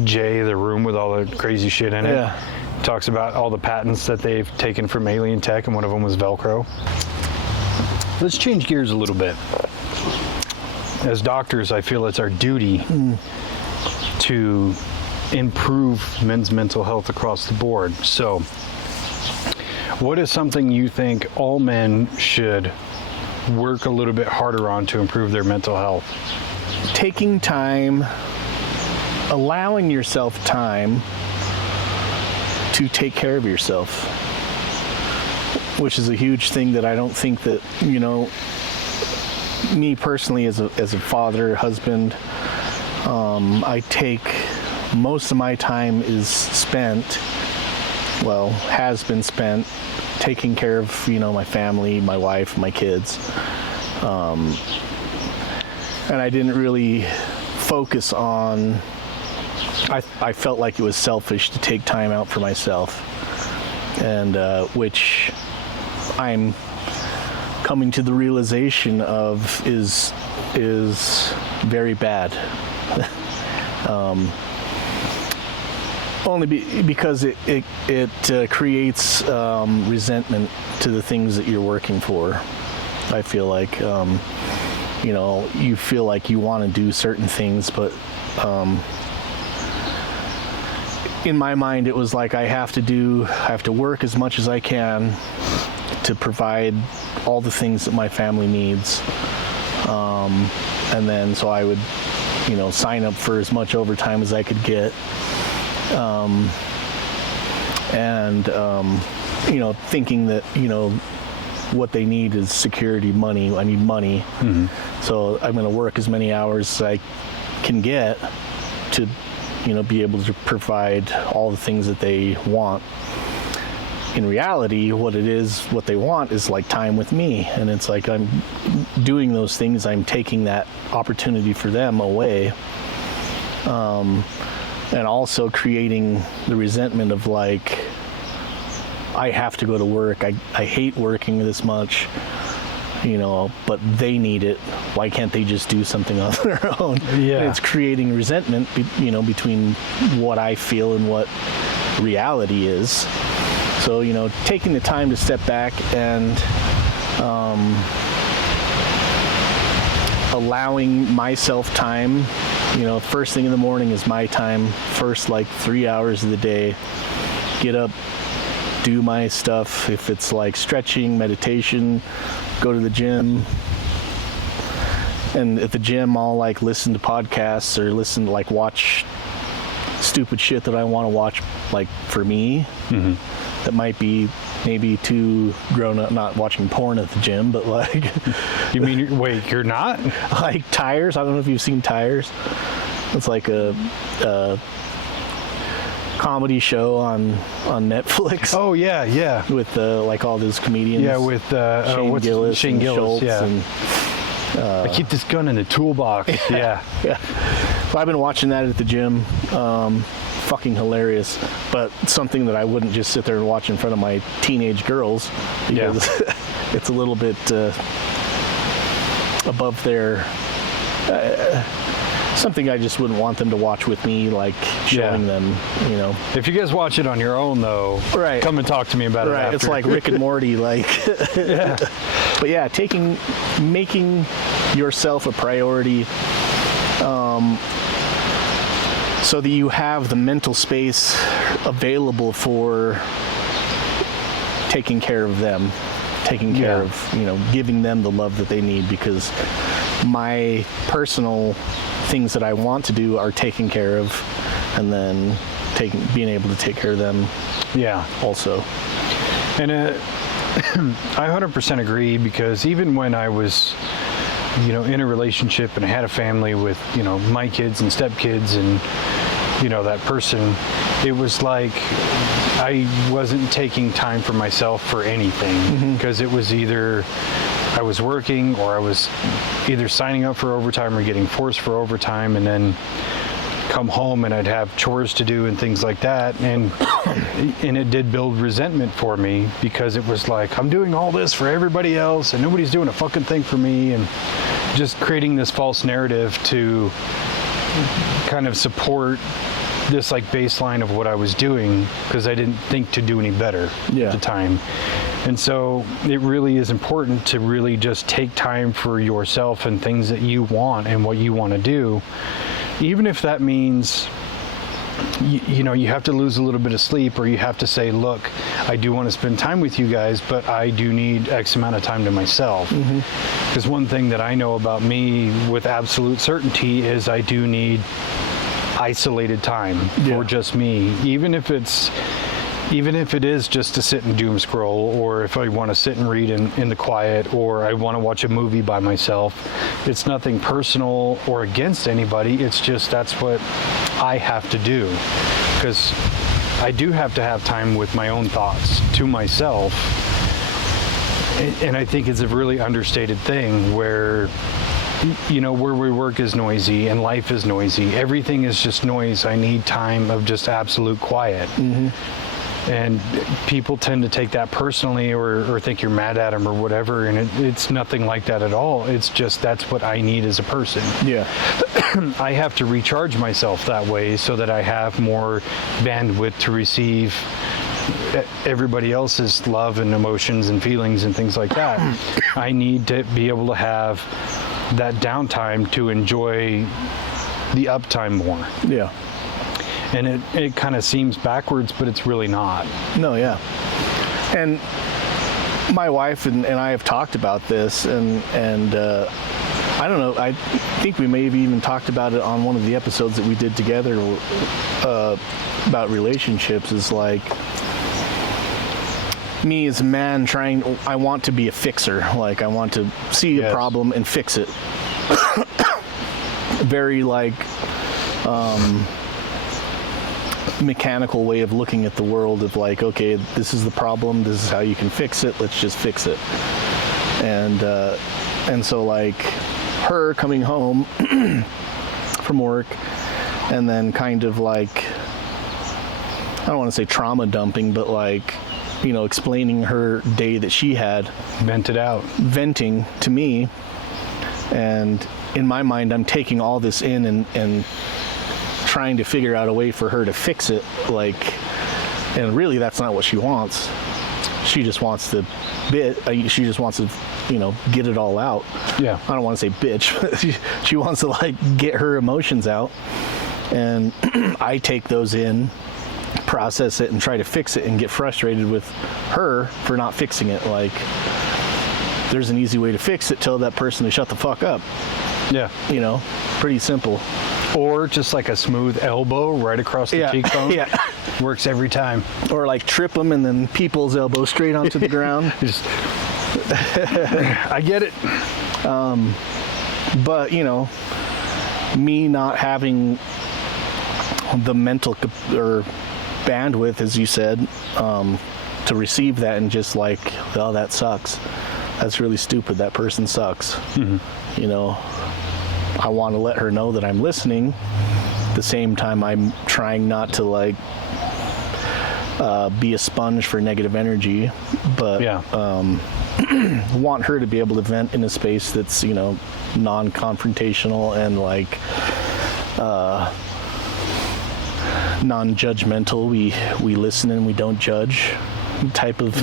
Jay the room with all the crazy shit in it. Yeah. Talks about all the patents that they've taken from alien tech, and one of them was Velcro. Let's change gears a little bit. As doctors, I feel it's our duty to improve men's mental health across the board. So, what is something you think all men should work a little bit harder on to improve their mental health? Taking time, allowing yourself time to take care of yourself, which is a huge thing that I don't think that, me personally as a father, husband, I take most of my time has been spent taking care of, my family, my wife, my kids. And I didn't really focus on, I felt like it was selfish to take time out for myself, and which I'm coming to the realization of is very bad. Only because it creates resentment to the things that you're working for. I feel like, you feel like you want to do certain things, but in my mind, it was like I have to work as much as I can to provide all the things that my family needs. And then so I would, sign up for as much overtime as I could get. Thinking that, what they need is security, money. I need money. Mm-hmm. So I'm going to work as many hours as I can get to, be able to provide all the things that they want. In reality, what they want is like time with me. And it's like I'm doing those things, I'm taking that opportunity for them away. And also creating the resentment of like, I have to go to work. I hate working this much, but they need it. Why can't they just do something on their own? Yeah. And it's creating resentment, between what I feel and what reality is. So, taking the time to step back and allowing myself time. First thing in the morning is my time. First, 3 hours of the day. Get up, do my stuff. If it's like stretching, meditation, go to the gym. And at the gym, I'll listen to podcasts or watch stupid shit that I want to watch, for me. Mm-hmm. That might be maybe too grown up, not watching porn at the gym, but You mean, wait, you're not? Tires. I don't know if you've seen Tires. It's like a comedy show on Netflix. Oh, yeah. With all those comedians. Yeah, with Shane Gillis, yeah. And, I keep this gun in the toolbox. Yeah. So I've been watching that at the gym. Fucking hilarious, but something that I wouldn't just sit there and watch in front of my teenage girls, because it's a little bit above their something I just wouldn't want them to watch with me, showing them, If you guys watch it on your own, though, right, come and talk to me about it after. It's like Rick and Morty, Yeah. But yeah, making yourself a priority, so that you have the mental space available for taking care of them, giving them the love that they need, because my personal things that I want to do are taken care of, and then being able to take care of them also. And I 100% agree, because even when I was in a relationship and I had a family with, my kids and stepkids and, that person, it was like I wasn't taking time for myself for anything, because it was either I was working or I was either signing up for overtime or getting forced for overtime, and then come home and I'd have chores to do and things like that, and it did build resentment for me, because it was like I'm doing all this for everybody else and nobody's doing a fucking thing for me, and just creating this false narrative to kind of support this like baseline of what I was doing, because I didn't think to do any better at the time. And so it really is important to really just take time for yourself and things that you want and what you want to do, even if that means you have to lose a little bit of sleep, or you have to say, look, I do want to spend time with you guys, but I do need X amount of time to myself. Because one thing that I know about me with absolute certainty is I do need isolated time for just me, even if it is just to sit and doom scroll, or if I want to sit and read in the quiet, or I want to watch a movie by myself. It's nothing personal or against anybody. It's just that's what I have to do, because I do have to have time with my own thoughts to myself. And I think it's a really understated thing where where we work is noisy and life is noisy. Everything is just noise. I need time of just absolute quiet. And people tend to take that personally, or think you're mad at them or whatever, and it's nothing like that at all. It's just that's what I need as a person. I have to recharge myself that way so that I have more bandwidth to receive everybody else's love and emotions and feelings and things like that. I need to be able to have that downtime to enjoy the uptime more. And it kind of seems backwards, but it's really not. No, yeah. And my wife and I have talked about this, and I don't know, I think we may have even talked about it on one of the episodes that we did together about relationships, is like me as a man I want to be a fixer. Like, I want to see a problem and fix it. Very like mechanical way of looking at the world, of like, okay, this is the problem, this is how you can fix it, let's just fix it. And so like her coming home from work and then kind of like, I don't want to say trauma dumping, but like, explaining her day that she had, venting to me, and in my mind I'm taking all this in and trying to figure out a way for her to fix it, like, and really that's not what she wants. She just wants to she just wants to get it all out. I don't want to say bitch, but she wants to like get her emotions out, and I take those in, process it, and try to fix it, and get frustrated with her for not fixing it. Like, there's an easy way to fix it. Tell that person to shut the fuck up. Pretty simple. Or just like a smooth elbow right across the cheekbone. Works every time. Or like trip them and then people's elbow straight onto the ground. I get it. But me not having the mental or bandwidth, as you said, to receive that, and just like, oh, that sucks. That's really stupid. That person sucks. I want to let her know that I'm listening. At the same time, I'm trying not to like be a sponge for negative energy, but want her to be able to vent in a space that's non-confrontational and like non-judgmental. We listen and we don't judge, type of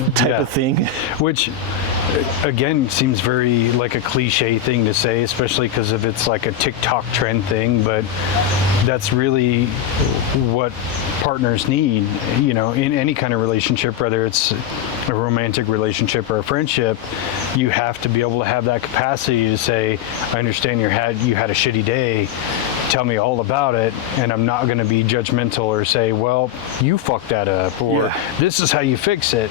thing. Which again seems very like a cliche thing to say, especially because of it's like a TikTok trend thing, but that's really what partners need, in any kind of relationship, whether it's a romantic relationship or a friendship. You have to be able to have that capacity to say, I understand you had a shitty day, tell me all about it, and I'm not going to be judgmental or say, well, you fucked that up, or this is how you fix it.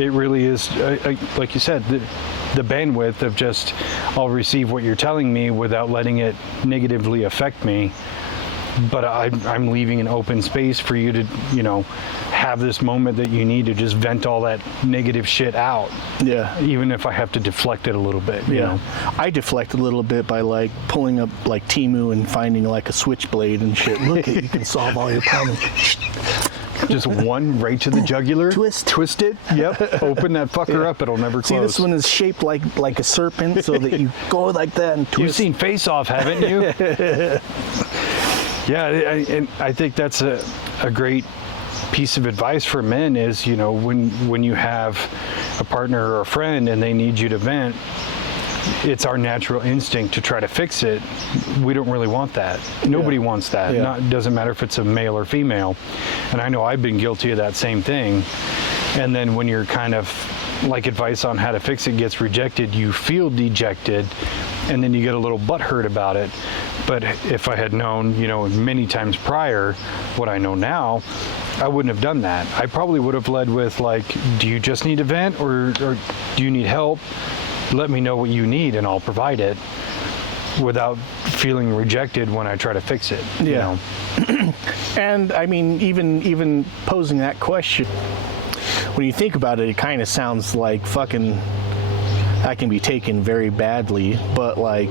It really is, like you said, the bandwidth of just, I'll receive what you're telling me without letting it negatively affect me. But I'm leaving an open space for you to, have this moment that you need to just vent all that negative shit out. Yeah. Even if I have to deflect it a little bit. You know? I deflect a little bit by like pulling up like Temu and finding like a switchblade and shit. Look, you can solve all your problems. Just one right to the jugular. Twist it. Yep. Open that fucker up. It'll never close. See, this one is shaped like a serpent, so that you go like that and twist. You've seen Face Off, haven't you? Yeah, and I think that's a great piece of advice for men is, when you have a partner or a friend and they need you to vent, it's our natural instinct to try to fix it. We don't really want that. Nobody wants that. Yeah. Doesn't matter if it's a male or female. And I know I've been guilty of that same thing. And then when you're kind of like advice on how to fix it gets rejected, you feel dejected, and then you get a little butthurt about it. But if I had known, many times prior what I know now, I wouldn't have done that. I probably would have led with like, do you just need a vent or do you need help? Let me know what you need and I'll provide it, without feeling rejected when I try to fix it. Yeah. And I mean, even posing that question, when you think about it, it kind of sounds like fucking that can be taken very badly, but like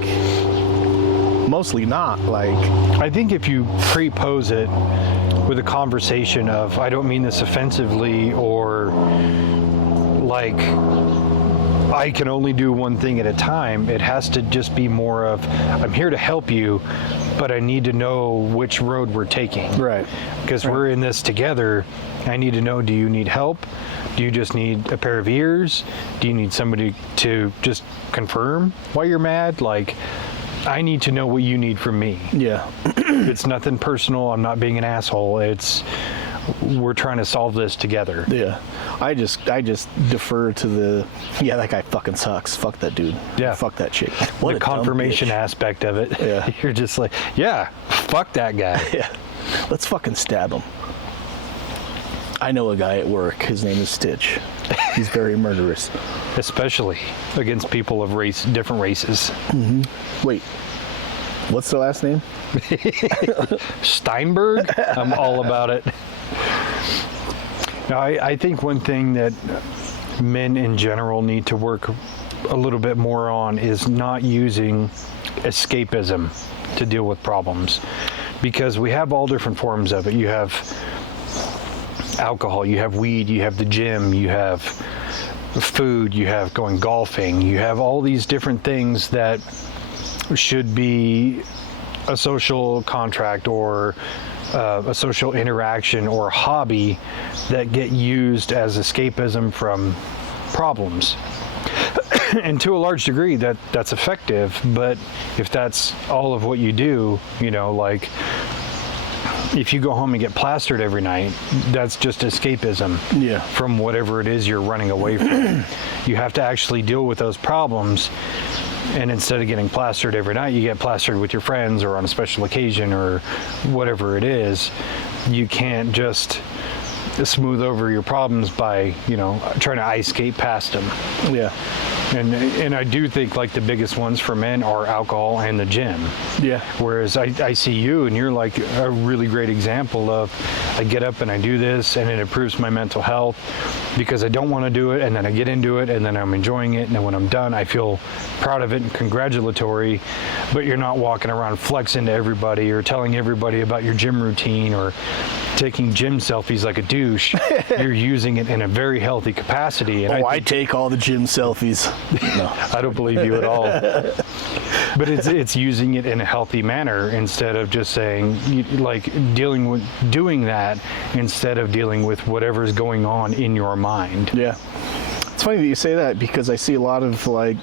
mostly not. Like, I think if you pre-pose it with a conversation of, I don't mean this offensively, or like, I can only do one thing at a time, it has to just be more of, I'm here to help you, but I need to know which road we're taking. right. Because we're in this together. I need to know, do you need help? Do you just need a pair of ears? Do you need somebody to just confirm why you're mad? Like, I need to know what you need from me. Yeah. It's nothing personal. I'm not being an asshole. We're trying to solve this together. Yeah. I just defer to that guy fucking sucks. Fuck that dude. Yeah. Fuck that chick. The confirmation aspect of it. Yeah. You're just like, yeah, fuck that guy. Yeah. Let's fucking stab him. I know a guy at work. His name is Stitch. He's very murderous. Especially against people of different races. Mm-hmm. Wait. What's the last name? Steinberg? I'm all about it. Now, I think one thing that men in general need to work a little bit more on is not using escapism to deal with problems, because we have all different forms of it. You have alcohol, you have weed, you have the gym, you have food, you have going golfing, you have all these different things that should be a social contract or a social interaction or hobby that get used as escapism from problems. And to a large degree that's effective, but if that's all of what you do, like if you go home and get plastered every night, that's just escapism from whatever it is you're running away from. You have to actually deal with those problems, and instead of getting plastered every night, you get plastered with your friends or on a special occasion or whatever it is. You can't just smooth over your problems by, trying to ice skate past them. Yeah. And I do think like the biggest ones for men are alcohol and the gym. Yeah. Whereas I see you and you're like a really great example of, I get up and I do this and it improves my mental health because I don't want to do it, and then I get into it and then I'm enjoying it, and then when I'm done I feel proud of it and congratulatory. But you're not walking around flexing to everybody or telling everybody about your gym routine or taking gym selfies like a douche. You're using it in a very healthy capacity. And I take all the gym selfies. No. I don't believe you at all. But it's using it in a healthy manner instead of just saying, like, doing that instead of dealing with whatever's going on in your mind. Yeah. It's funny that you say that, because I see a lot of like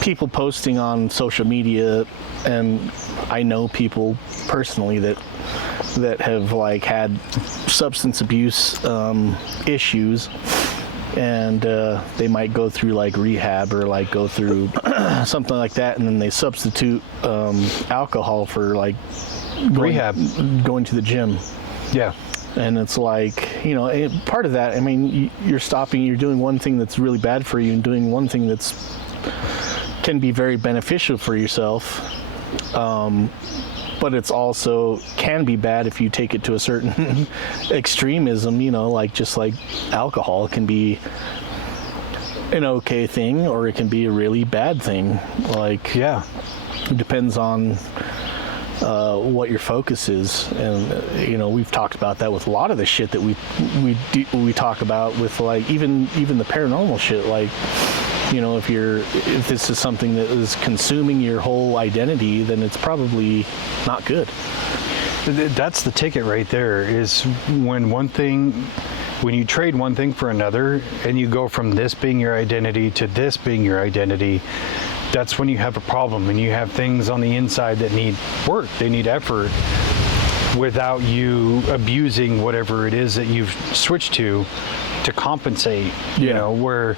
people posting on social media, and I know people personally that have like had substance abuse issues, and they might go through like rehab or like go through something like that, and then they substitute alcohol for like rehab, going to the gym. Yeah. And it's like, part of that, I mean, you're doing one thing that's really bad for you and doing one thing that's can be very beneficial for yourself. But it's also can be bad if you take it to a certain extremism, just like alcohol. It can be an okay thing or it can be a really bad thing. Like, Yeah. it depends on what your focus is. And we've talked about that with a lot of the shit that we talk about with, like, even the paranormal shit. Like, if this is something that is consuming your whole identity, then it's probably not good. That's the ticket right there, is when you trade one thing for another and you go from this being your identity to this being your identity, that's when you have a problem, and you have things on the inside that need work, they need effort, without you abusing whatever it is that you've switched to compensate. Where,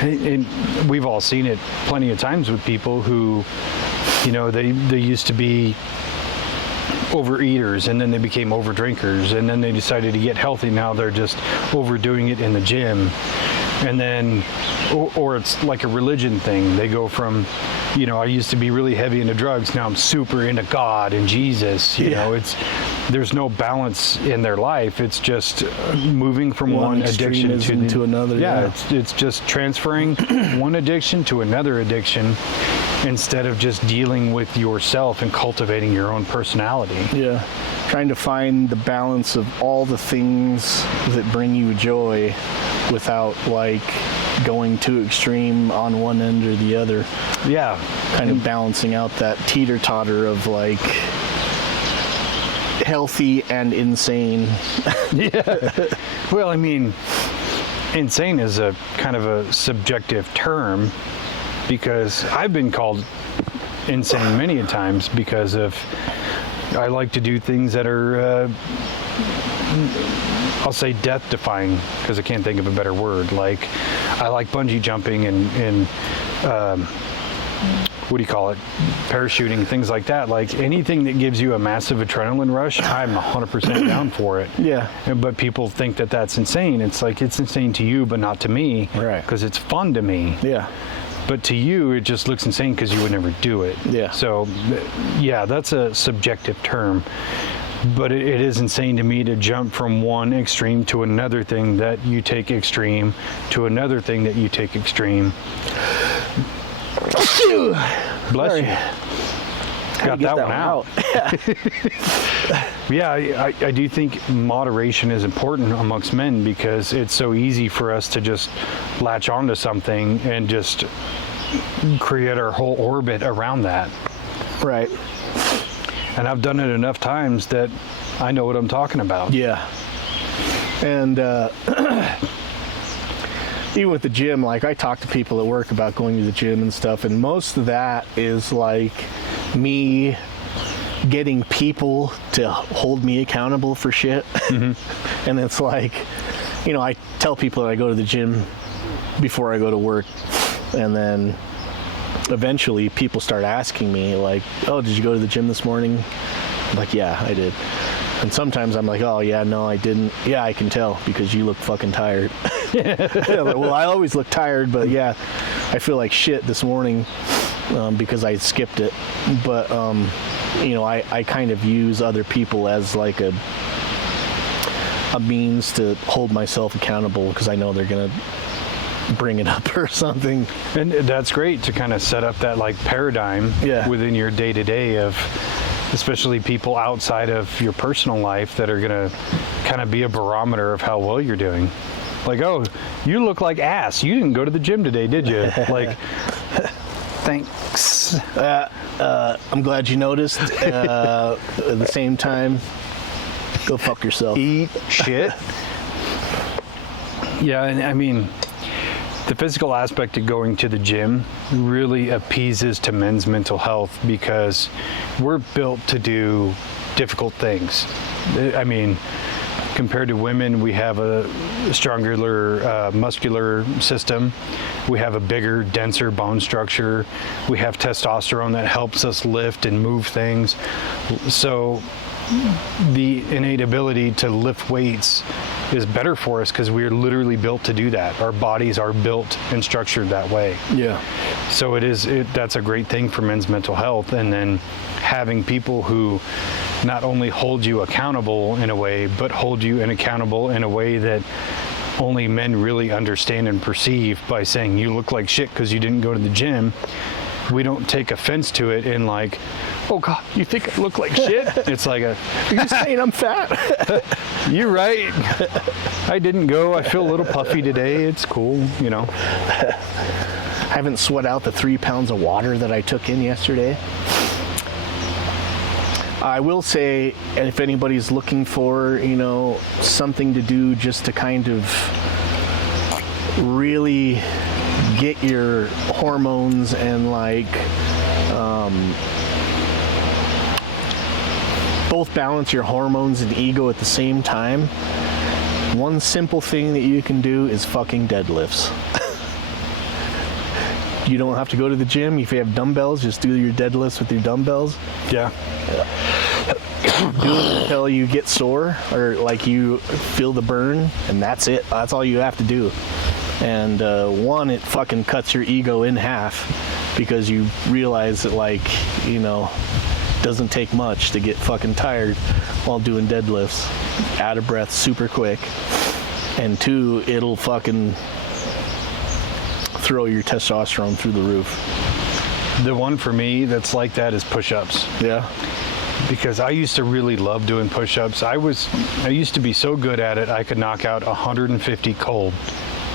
and we've all seen it plenty of times with people who, they used to be overeaters, and then they became overdrinkers, and then they decided to get healthy. Now they're just overdoing it in the gym. And then, or it's like a religion thing. They go from, I used to be really heavy into drugs, now I'm super into God and Jesus. There's no balance in their life. It's just moving from one addiction to another. Yeah, it's just transferring one addiction to another addiction, instead of just dealing with yourself and cultivating your own personality. Yeah. Trying to find the balance of all the things that bring you joy without, like, going too extreme on one end or the other. Yeah. Kind of balancing out that teeter-totter of, like, healthy and insane. Yeah. Well, I mean, insane is a kind of a subjective term, because I've been called insane many a times because of, I like to do things that are, I'll say death-defying, because I can't think of a better word. Like, I like bungee jumping and what do you call it? Parachuting, things like that. Like, anything that gives you a massive adrenaline rush, I'm 100% down for it. Yeah. But people think that that's insane. It's like, it's insane to you, but not to me. Right. Because it's fun to me. Yeah. But to you, it just looks insane because you would never do it. Yeah. So, yeah, that's a subjective term. But it is insane to me to jump from one extreme to another thing that you take extreme, to another thing that you take extreme. Bless Sorry. you. Got that one out. Yeah, I do think moderation is important amongst men, because it's so easy for us to just latch onto something and just create our whole orbit around that. Right. And I've done it enough times that I know what I'm talking about. Yeah. And even with the gym, like, I talk to people at work about going to the gym and stuff, and most of that is like me getting people to hold me accountable for shit. Mm-hmm. And it's like, I tell people that I go to the gym before I go to work, and then eventually people start asking me, like, oh, did you go to the gym this morning? I'm like, yeah, I did. And sometimes I'm like, oh, yeah, no, I didn't. Yeah, I can tell because you look fucking tired. Well, I always look tired, but yeah, I feel like shit this morning because I skipped it. But, I kind of use other people as like a means to hold myself accountable, because I know they're going to bring it up or something. And that's great to kind of set up that, like, paradigm within your day-to-day of, especially people outside of your personal life that are going to kind of be a barometer of how well you're doing. Like, oh, you look like ass. You didn't go to the gym today, did you? Like, thanks. I'm glad you noticed. At the same time, go fuck yourself. Eat shit. Yeah, and I mean, the physical aspect of going to the gym really appeases to men's mental health, because we're built to do difficult things. I mean, compared to women, we have a stronger muscular system. We have a bigger, denser bone structure. We have testosterone that helps us lift and move things. So the innate ability to lift weights is better for us because we're literally built to do that. Our bodies are built and structured that way. Yeah. So that's a great thing for men's mental health. And then having people who not only hold you accountable in a way, but hold you accountable in a way that only men really understand and perceive by saying you look like shit because you didn't go to the gym. We don't take offense to it in like, oh God, you think I look like shit? It's like Are you saying I'm fat? you're right. I didn't go. I feel a little puffy today. It's cool, you know. I haven't sweat out the 3 pounds of water that I took in yesterday. I will say, if anybody's looking for, you know, something to do just to kind of really get your hormones and like both balance your hormones and ego at the same time, one simple thing that you can do is fucking deadlifts. You don't have to go to the gym. If you have dumbbells, just do your deadlifts with your dumbbells. Yeah. Do it until you get sore or like you feel the burn, and that's it. That's all you have to do. And one, it fucking cuts your ego in half because you realize that, like, you know, doesn't take much to get fucking tired while doing deadlifts, out of breath super quick. And two, it'll fucking throw your testosterone through the roof. The one for me that's like that is push-ups. Yeah. Because I used to really love doing push-ups. I used to be so good at it, I could knock out 150 cold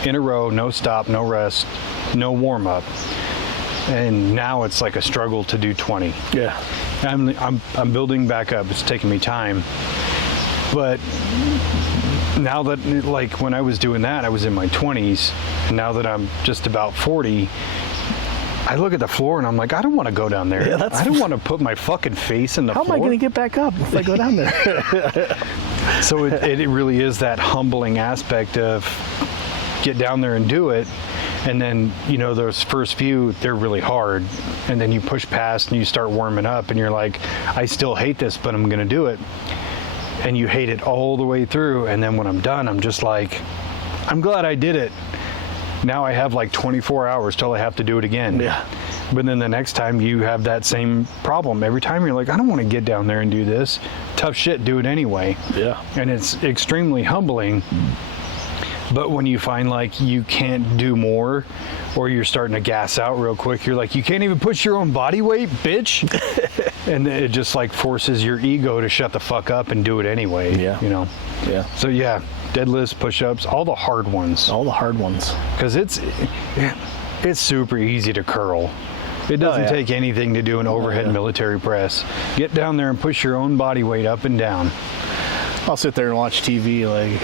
in a row, no stop, no rest, no warm-up. And now it's like a struggle to do 20. Yeah. I'm building back up. It's taking me time. But now that, like, when I was doing that, I was in my 20s. And now that I'm just about 40, I look at the floor and I'm like, I don't want to go down there. Yeah, I don't want to put my fucking face in the floor. How am I going to get back up if I go down there? So it really is that humbling aspect of get down there and do it. And then, you know, those first few, they're really hard. And then you push past and you start warming up and you're like, I still hate this, but I'm going to do it. And you hate it all the way through. And then when I'm done, I'm just like, I'm glad I did it. Now I have like 24 hours till I have to do it again. Yeah. But then the next time you have that same problem. Every time you're like, I don't want to get down there and do this. Tough shit, do it anyway. Yeah. And it's extremely humbling. But when you find like you can't do more, or you're starting to gas out real quick, you're like, you can't even push your own body weight, bitch. And it just like forces your ego to shut the fuck up and do it anyway. Yeah. You know? Yeah. So yeah, deadlifts, push-ups, all the hard ones. All the hard ones. Because it's super easy to curl. It doesn't take anything to do an overhead military press. Get down there and push your own body weight up and down. I'll sit there and watch TV like...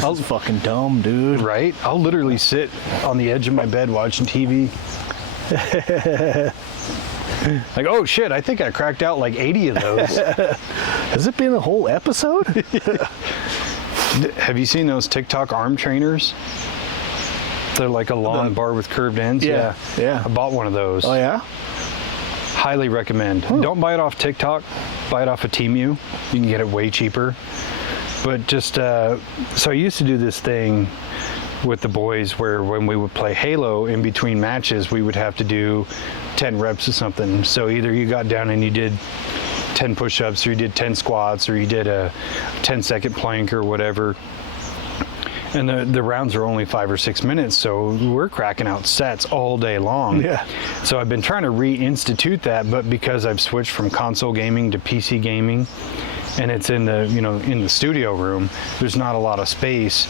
That's fucking dumb, dude. Right? I'll literally sit on the edge of my bed watching TV. Like, oh shit, I think I cracked out like 80 of those. Has it been a whole episode? Have you seen those TikTok arm trainers? They're like a long bar with curved ends. Yeah. I bought one of those. Oh yeah? Highly recommend. Don't buy it off TikTok. Buy it off of Temu. You can get it way cheaper. But just, so I used to do this thing with the boys where when we would play Halo, in between matches, we would have to do 10 reps of something. So either you got down and you did 10 push-ups, or you did 10 squats, or you did a 10-second plank or whatever. And the rounds are only 5 or 6 minutes, so we're cracking out sets all day long. Yeah. So I've been trying to reinstitute that, but because I've switched from console gaming to PC gaming, and it's in the, you know, in the studio room, there's not a lot of space.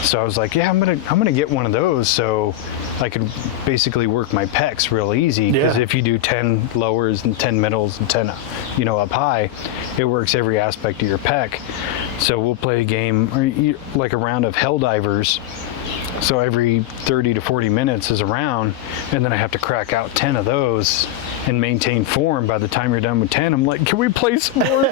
So I was like, yeah, I'm gonna get one of those so I could basically work my pecs real easy. Because if you do 10 lowers and 10 middles and 10, you know, up high, it works every aspect of your pec. So we'll play a game, like a round of Helldivers. So every 30 to 40 minutes is a round, and then I have to crack out 10 of those and maintain form. By the time you're done with 10, I'm like, can we play some more?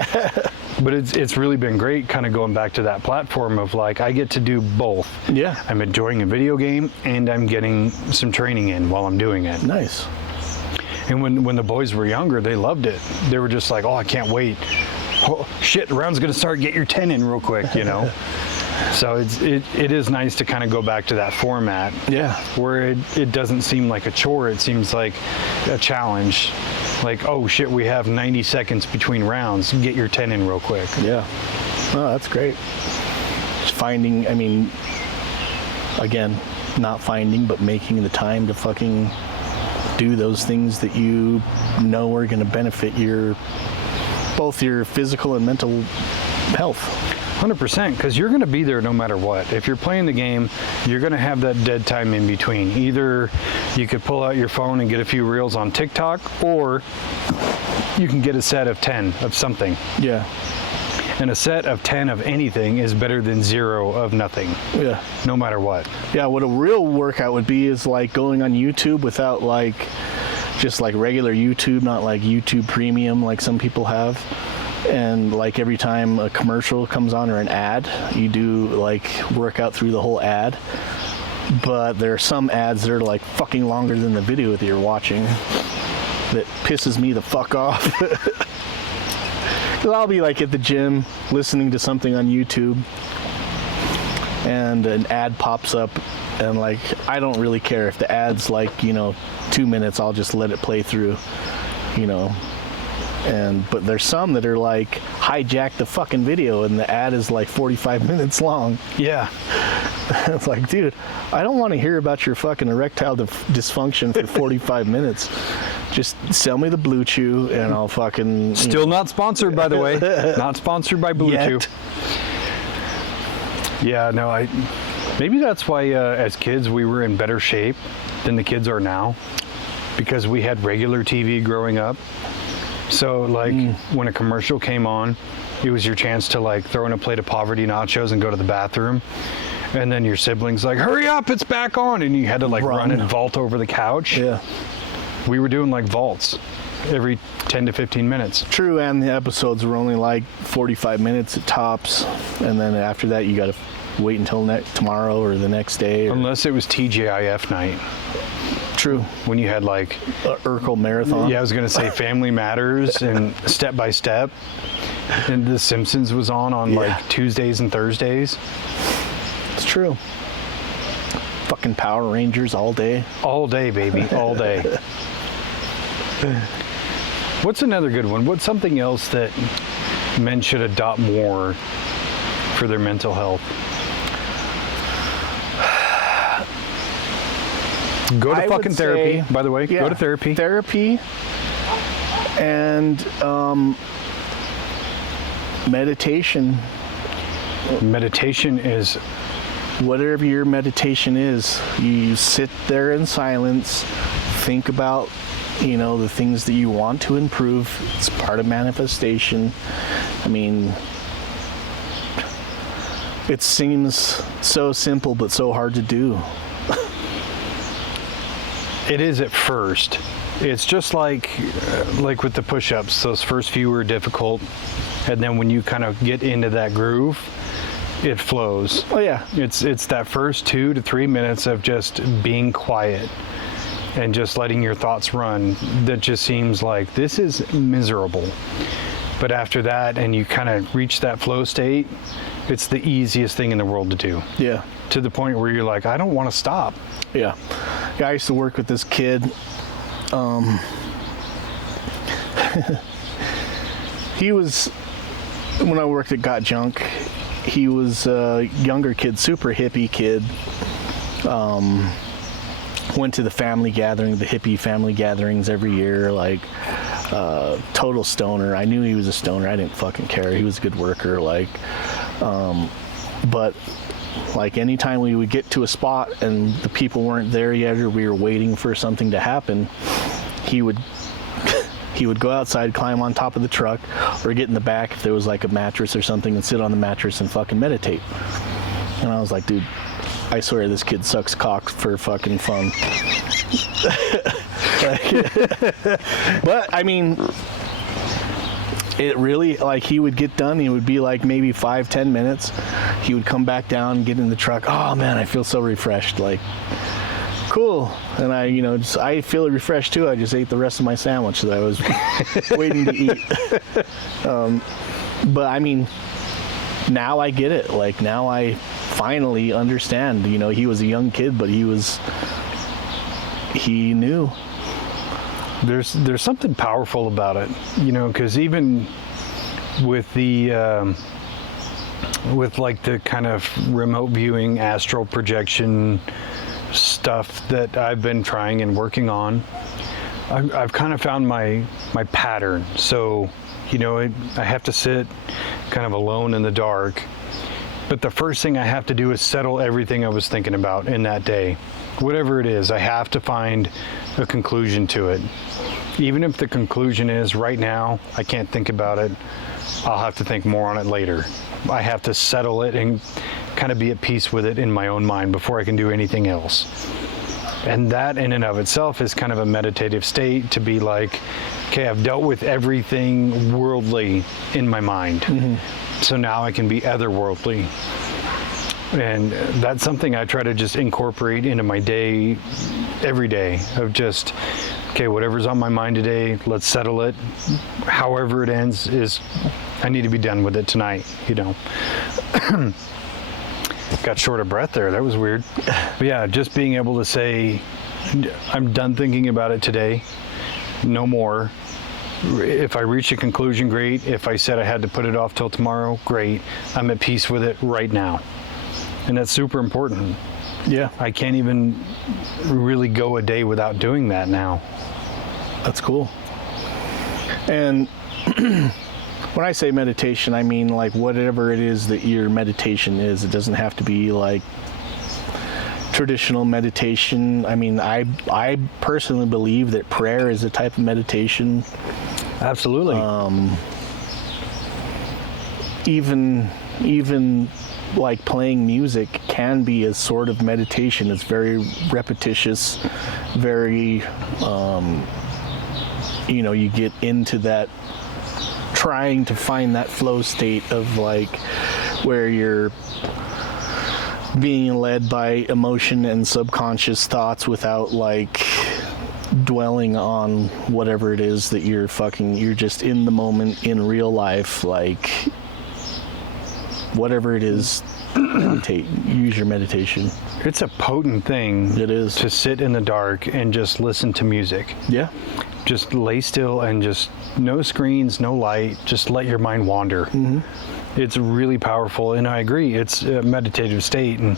But it's really been great kind of going back to that platform of like, I get to do both. Yeah. I'm enjoying a video game and I'm getting some training in while I'm doing it. Nice. And when the boys were younger, they loved it. They were just like, oh, I can't wait. Oh, shit, the round's going to start. Get your 10 in real quick, you know? So it is nice to kind of go back to that format. Yeah. Where it doesn't seem like a chore. It seems like a challenge. Like, oh, shit, we have 90 seconds between rounds. Get your 10 in real quick. Yeah. Oh, that's great. Just finding, I mean, again, not finding, but making the time to fucking do those things that you know are going to benefit both your physical and mental health. 100%, because you're going to be there no matter what. If you're playing the game, you're going to have that dead time in between. Either you could pull out your phone and get a few reels on TikTok, or you can get a set of 10 of something. Yeah. And a set of 10 of anything is better than 0 of nothing. Yeah. No matter what. Yeah, what a real workout would be is like going on YouTube without like just like regular YouTube, not like YouTube Premium like some people have. And like every time a commercial comes on or an ad, you do like work out through the whole ad. But there are some ads that are like fucking longer than the video that you're watching. That pisses me the fuck off. Because I'll be like at the gym listening to something on YouTube and an ad pops up, and like I don't really care if the ad's like 2 minutes. I'll just let it play through, but there's some that are like hijack the fucking video and the ad is like 45 minutes long. Yeah. It's like, dude, I don't want to hear about your fucking erectile dysfunction for 45 minutes. Just sell me the Blue Chew and I'll fucking... Still not sponsored, by the way. Not sponsored by Blue Chew. Yeah, no, maybe that's why as kids we were in better shape than the kids are now, because we had regular TV growing up. So like when a commercial came on, it was your chance to like throw in a plate of poverty nachos and go to the bathroom. And then your siblings like, hurry up, it's back on. And you had to like run and vault over the couch. Yeah. We were doing like vaults every 10 to 15 minutes. True, and the episodes were only like 45 minutes at tops. And then after that, you got to wait until tomorrow or the next day. Unless it was TGIF night. True. When you had like Urkel Marathon. Yeah, I was going to say Family Matters and Step by Step. And The Simpsons was on like Tuesdays and Thursdays. It's true. Fucking Power Rangers all day. All day, baby. All day. What's another good one? What's something else that men should adopt more for their mental health? Go to fucking therapy, by the way. Go to therapy. Therapy and meditation. Meditation is... Whatever your meditation is, you sit there in silence, think about, the things that you want to improve. It's part of manifestation. I mean, it seems so simple, but so hard to do. It is at first. It's just like with the push-ups. Those first few were difficult, and then when you kind of get into that groove, it flows. Oh yeah. It's that first 2 to 3 minutes of just being quiet and just letting your thoughts run that just seems like this is miserable. But after that, and you kind of reach that flow state, it's the easiest thing in the world to do. Yeah. To the point where you're like, I don't want to stop. Yeah. I used to work with this kid. He was, when I worked at Got Junk, he was a younger kid, super hippie kid. Went to the family gathering, the hippie family gatherings every year, like total stoner. I knew he was a stoner. I didn't fucking care. He was a good worker, but like anytime we would get to a spot and the people weren't there yet, or we were waiting for something to happen, he would go outside, climb on top of the truck, or get in the back if there was like a mattress or something, and sit on the mattress and fucking meditate. And I was like, dude, I swear this kid sucks cock for fucking fun. But I mean, it really, like, he would get done, he would be like maybe 5-10 minutes, he would come back down, get in the truck, oh man, I feel so refreshed, like cool. And I feel refreshed too. I just ate the rest of my sandwich that I was waiting to eat. But I mean, now I get it. Like, now I finally understand. He was a young kid, but he knew. There's something powerful about it, because even with with like the kind of remote viewing, astral projection stuff that I've been trying and working on, I've kind of found my pattern. So, I have to sit kind of alone in the dark, but the first thing I have to do is settle everything I was thinking about in that day. Whatever it is, I have to find a conclusion to it. Even if the conclusion is right now, I can't think about it, I'll have to think more on it later. I have to settle it and kind of be at peace with it in my own mind before I can do anything else. And that in and of itself is kind of a meditative state, to be like, okay, I've dealt with everything worldly in my mind. Mm-hmm. So now I can be otherworldly. And that's something I try to just incorporate into my day every day, of just, okay, whatever's on my mind today, let's settle it. However it ends is, I need to be done with it tonight, Got short of breath there. That was weird. But yeah, just being able to say, I'm done thinking about it today. No more. If I reach a conclusion, great. If I said I had to put it off till tomorrow, great. I'm at peace with it right now. And that's super important. Yeah. I can't even really go a day without doing that now. That's cool. And when I say meditation, I mean like whatever it is that your meditation is. It doesn't have to be like traditional meditation. I mean, I personally believe that prayer is a type of meditation. Absolutely. Even like playing music can be a sort of meditation. It's very repetitious, very, you get into that, trying to find that flow state of like where you're being led by emotion and subconscious thoughts without like dwelling on whatever it is that you're just in the moment in real life, like whatever it is, use your meditation. It's a potent thing. It is. To sit in the dark and just listen to music. Yeah. Just lay still and just no screens, no light, just let your mind wander. Mm-hmm. It's really powerful, and I agree, it's a meditative state, and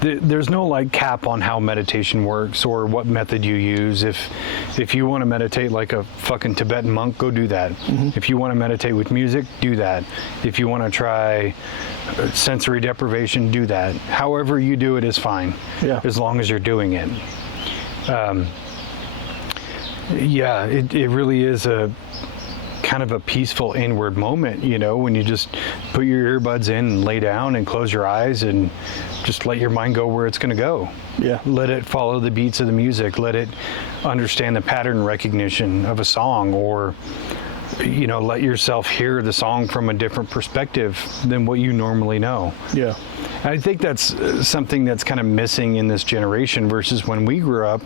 there's no like cap on how meditation works or what method you use. If you want to meditate like a fucking Tibetan monk, go do that. Mm-hmm. If you want to meditate with music, do that. If you want to try sensory deprivation, do that. However you do it is fine. Yeah. As long as you're doing it. Yeah, it really is a kind of a peaceful inward moment, when you just put your earbuds in and lay down and close your eyes and just let your mind go where it's going to go. Yeah. Let it follow the beats of the music. Let it understand the pattern recognition of a song, or, let yourself hear the song from a different perspective than what you normally know. Yeah. I think that's something that's kind of missing in this generation versus when we grew up,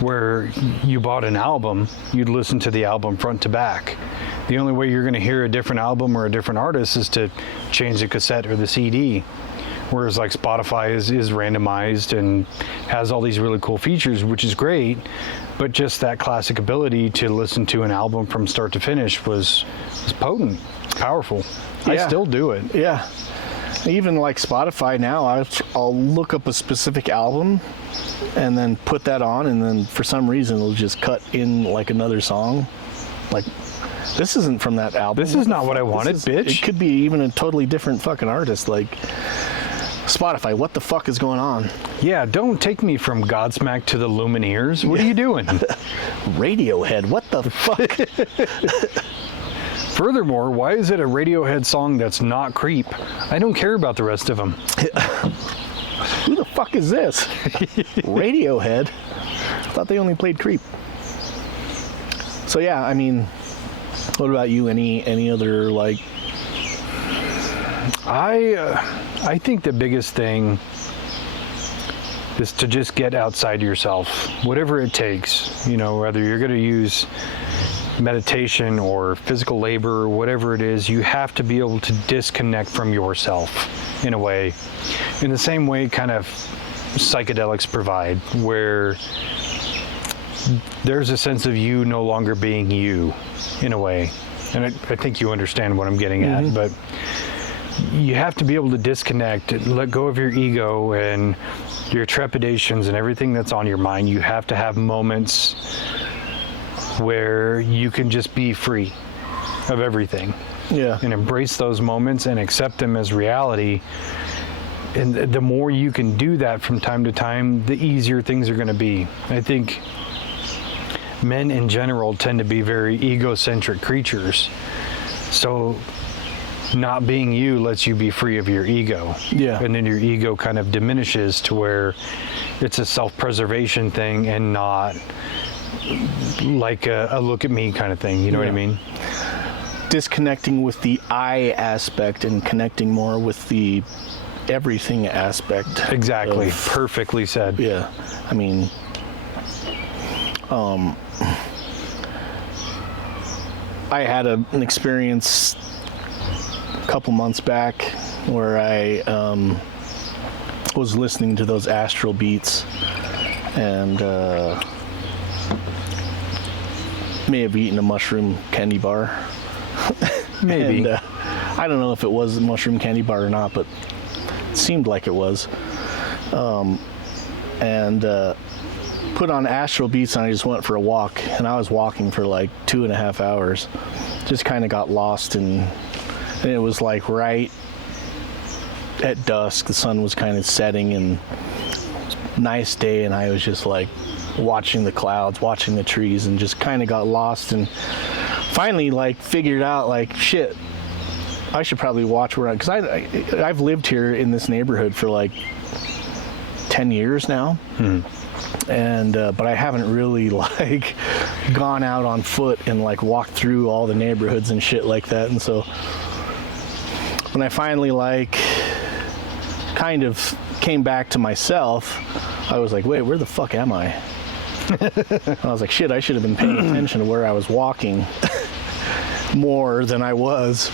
where you bought an album, you'd listen to the album front to back. The only way you're going to hear a different album or a different artist is to change the cassette or the CD. Whereas like Spotify is randomized and has all these really cool features, which is great, but just that classic ability to listen to an album from start to finish was potent, powerful. Yeah. I still do it. Yeah. Even like Spotify now, I'll look up a specific album and then put that on, and then for some reason it'll just cut in like another song. Like, this isn't from that album. This is not what I wanted, bitch. It could be even a totally different fucking artist. Like, Spotify, what the fuck is going on? Yeah, don't take me from Godsmack to the Lumineers. What are you doing? Radiohead, what the fuck? Furthermore, why is it a Radiohead song that's not Creep? I don't care about the rest of them. Who the fuck is this? Radiohead? I thought they only played Creep. So yeah, I mean, what about you? Any other like? I think the biggest thing is to just get outside yourself, whatever it takes, you know, whether you're going to use meditation or physical labor or whatever it is, you have to be able to disconnect from yourself in a way, in the same way kind of psychedelics provide, where there's a sense of you no longer being you in a way. And I think you understand what I'm getting at, but you have to be able to disconnect, let go of your ego and your trepidations and everything that's on your mind. You have to have moments where you can just be free of everything. Yeah. And embrace those moments and accept them as reality. And the more you can do that from time to time, the easier things are going to be. I think men in general tend to be very egocentric creatures. So not being you lets you be free of your ego. Yeah. And then your ego kind of diminishes to where it's a self-preservation thing and not like a look at me kind of thing. You know what I mean? Disconnecting with the I aspect and connecting more with the everything aspect. Exactly. Perfectly said. Yeah. I mean, I had an experience a couple months back where I was listening to those astral beats and may have eaten a mushroom candy bar. Maybe. And, I don't know if it was a mushroom candy bar or not, but it seemed like it was. And put on astral beats and I just went for a walk, and I was walking for like 2.5 hours. Just kind of got lost, and it was like right at dusk. The sun was kind of setting, and nice day, and I was just like watching the clouds, watching the trees, and just kind of got lost, and finally like figured out like, shit, I should probably watch where because I've lived here in this neighborhood for like 10 years now. And but I haven't really like gone out on foot and like walked through all the neighborhoods and shit like that. And so when I finally like kind of came back to myself, I was like, wait, where the fuck am I? I was like, shit, I should have been paying attention to where I was walking more than I was.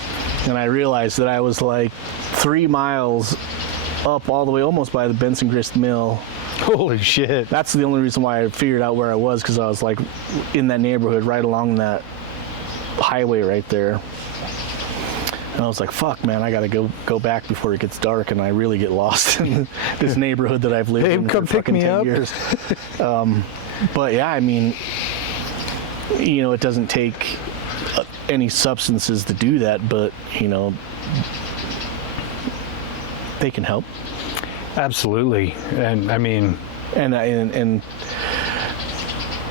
And I realized that I was like 3 miles up all the way almost by the Benson Grist Mill. Holy shit. That's the only reason why I figured out where I was, because I was like in that neighborhood right along that highway right there. And I was like, fuck, man, I gotta go back before it gets dark and I really get lost in this neighborhood that I've lived in come for pick fucking me 10 up. years. But yeah, I mean, you know, it doesn't take any substances to do that, but you know, they can help. Absolutely. And I mean, and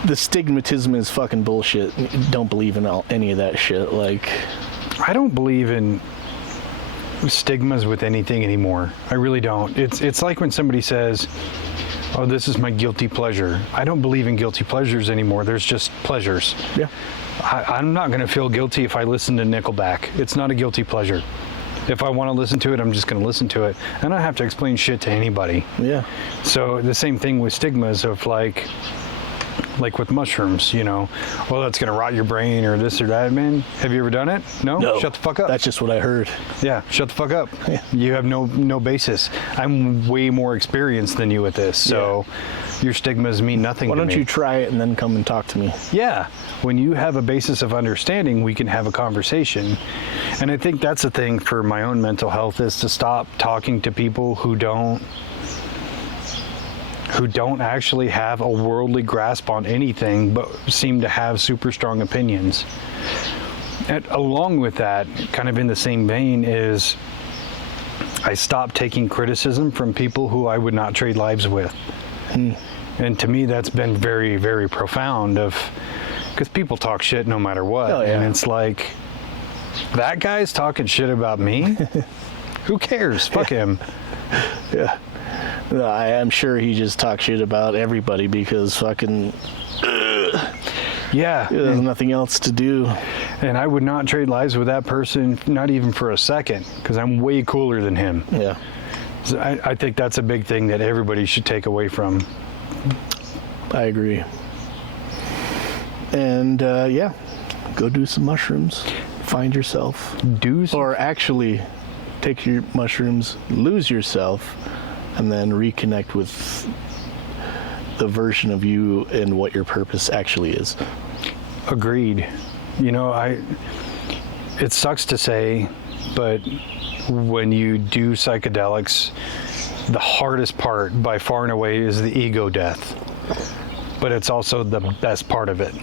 the stigmatism is fucking bullshit. Don't believe in any of that shit. Like, I don't believe in stigmas with anything anymore. I really don't. It's like when somebody says, oh, this is my guilty pleasure. I don't believe in guilty pleasures anymore. There's just pleasures. Yeah. I'm not going to feel guilty if I listen to Nickelback. It's not a guilty pleasure. If I want to listen to it, I'm just going to listen to it. I don't have to explain shit to anybody. Yeah. So the same thing with stigmas of like with mushrooms, you know, well, that's going to rot your brain or this or that. Man, have you ever done it? No? Shut the fuck up. That's just what I heard. Yeah, shut the fuck up. Yeah. You have no basis. I'm way more experienced than you with this, so your stigmas mean nothing to me. Why don't you try it and then come and talk to me? Yeah. When you have a basis of understanding, we can have a conversation. And I think that's the thing for my own mental health, is to stop talking to people who don't actually have a worldly grasp on anything, but seem to have super strong opinions. And along with that, kind of in the same vein, is I stopped taking criticism from people who I would not trade lives with. And to me, that's been very, very profound, because people talk shit no matter what. Oh, yeah. And it's like, that guy's talking shit about me? Who cares? Fuck him. Yeah. I am sure he just talks shit about everybody because fucking Yeah. there's nothing else to do. And I would not trade lives with that person, not even for a second, because I'm way cooler than him. Yeah. So I think that's a big thing that everybody should take away from. I agree. And yeah, go do some mushrooms. Find yourself. Or actually, take your mushrooms, lose yourself, and then reconnect with the version of you and what your purpose actually is. Agreed. You know, it sucks to say, but when you do psychedelics, the hardest part by far and away is the ego death. But it's also the best part of it.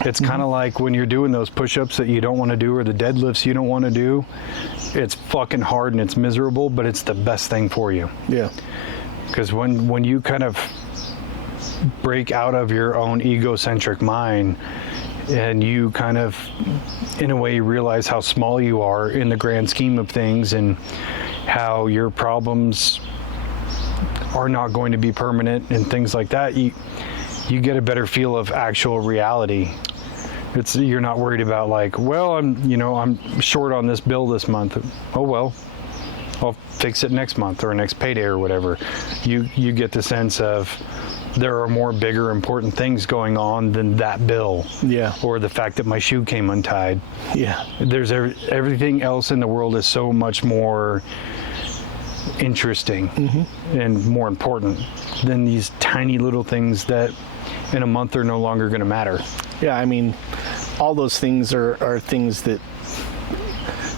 It's kind of like when you're doing those push-ups that you don't want to do or the deadlifts you don't want to do. It's fucking hard and it's miserable, but it's the best thing for you. Yeah. Because when you kind of break out of your own egocentric mind and you kind of, in a way, realize how small you are in the grand scheme of things and how your problems are not going to be permanent and things like that, you get a better feel of actual reality. You're not worried about like, well, I'm short on this bill this month. Oh well, I'll fix it next month or next payday or whatever. You get the sense of there are more bigger important things going on than that bill. Yeah. Or the fact that my shoe came untied. Yeah. There's everything else in the world is so much more interesting and more important than these tiny little things that in a month are no longer going to matter. Yeah, I mean, all those things are things that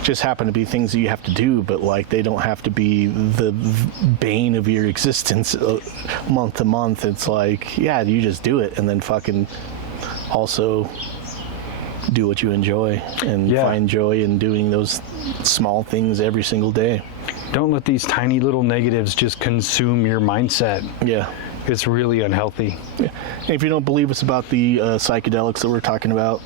just happen to be things that you have to do, but like they don't have to be the bane of your existence month to month. It's like, yeah, you just do it and then fucking also do what you enjoy and find joy in doing those small things every single day. Don't let these tiny little negatives just consume your mindset. Yeah. It's really unhealthy. Yeah. And if you don't believe us about the psychedelics that we're talking about,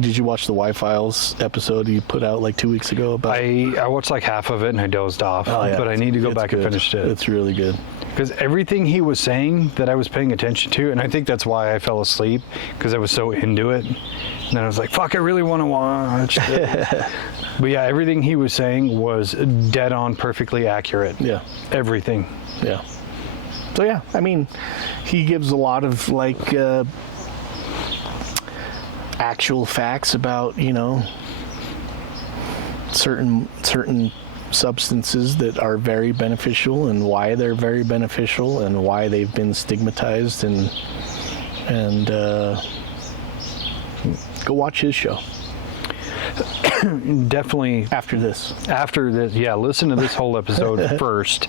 did you watch the Y-Files episode you put out like 2 weeks ago? About? I watched like half of it and I dozed off, but I need to go back and finish it. It's really good. Because everything he was saying that I was paying attention to, and I think that's why I fell asleep, because I was so into it. And then I was like, fuck, I really want to watch it. But yeah, everything he was saying was dead on, perfectly accurate. Yeah. Everything. Yeah. So yeah, I mean, he gives a lot of like actual facts about, you know, certain substances that are very beneficial and why they're very beneficial and why they've been stigmatized and go watch his show. Definitely. After this, yeah, listen to this whole episode first.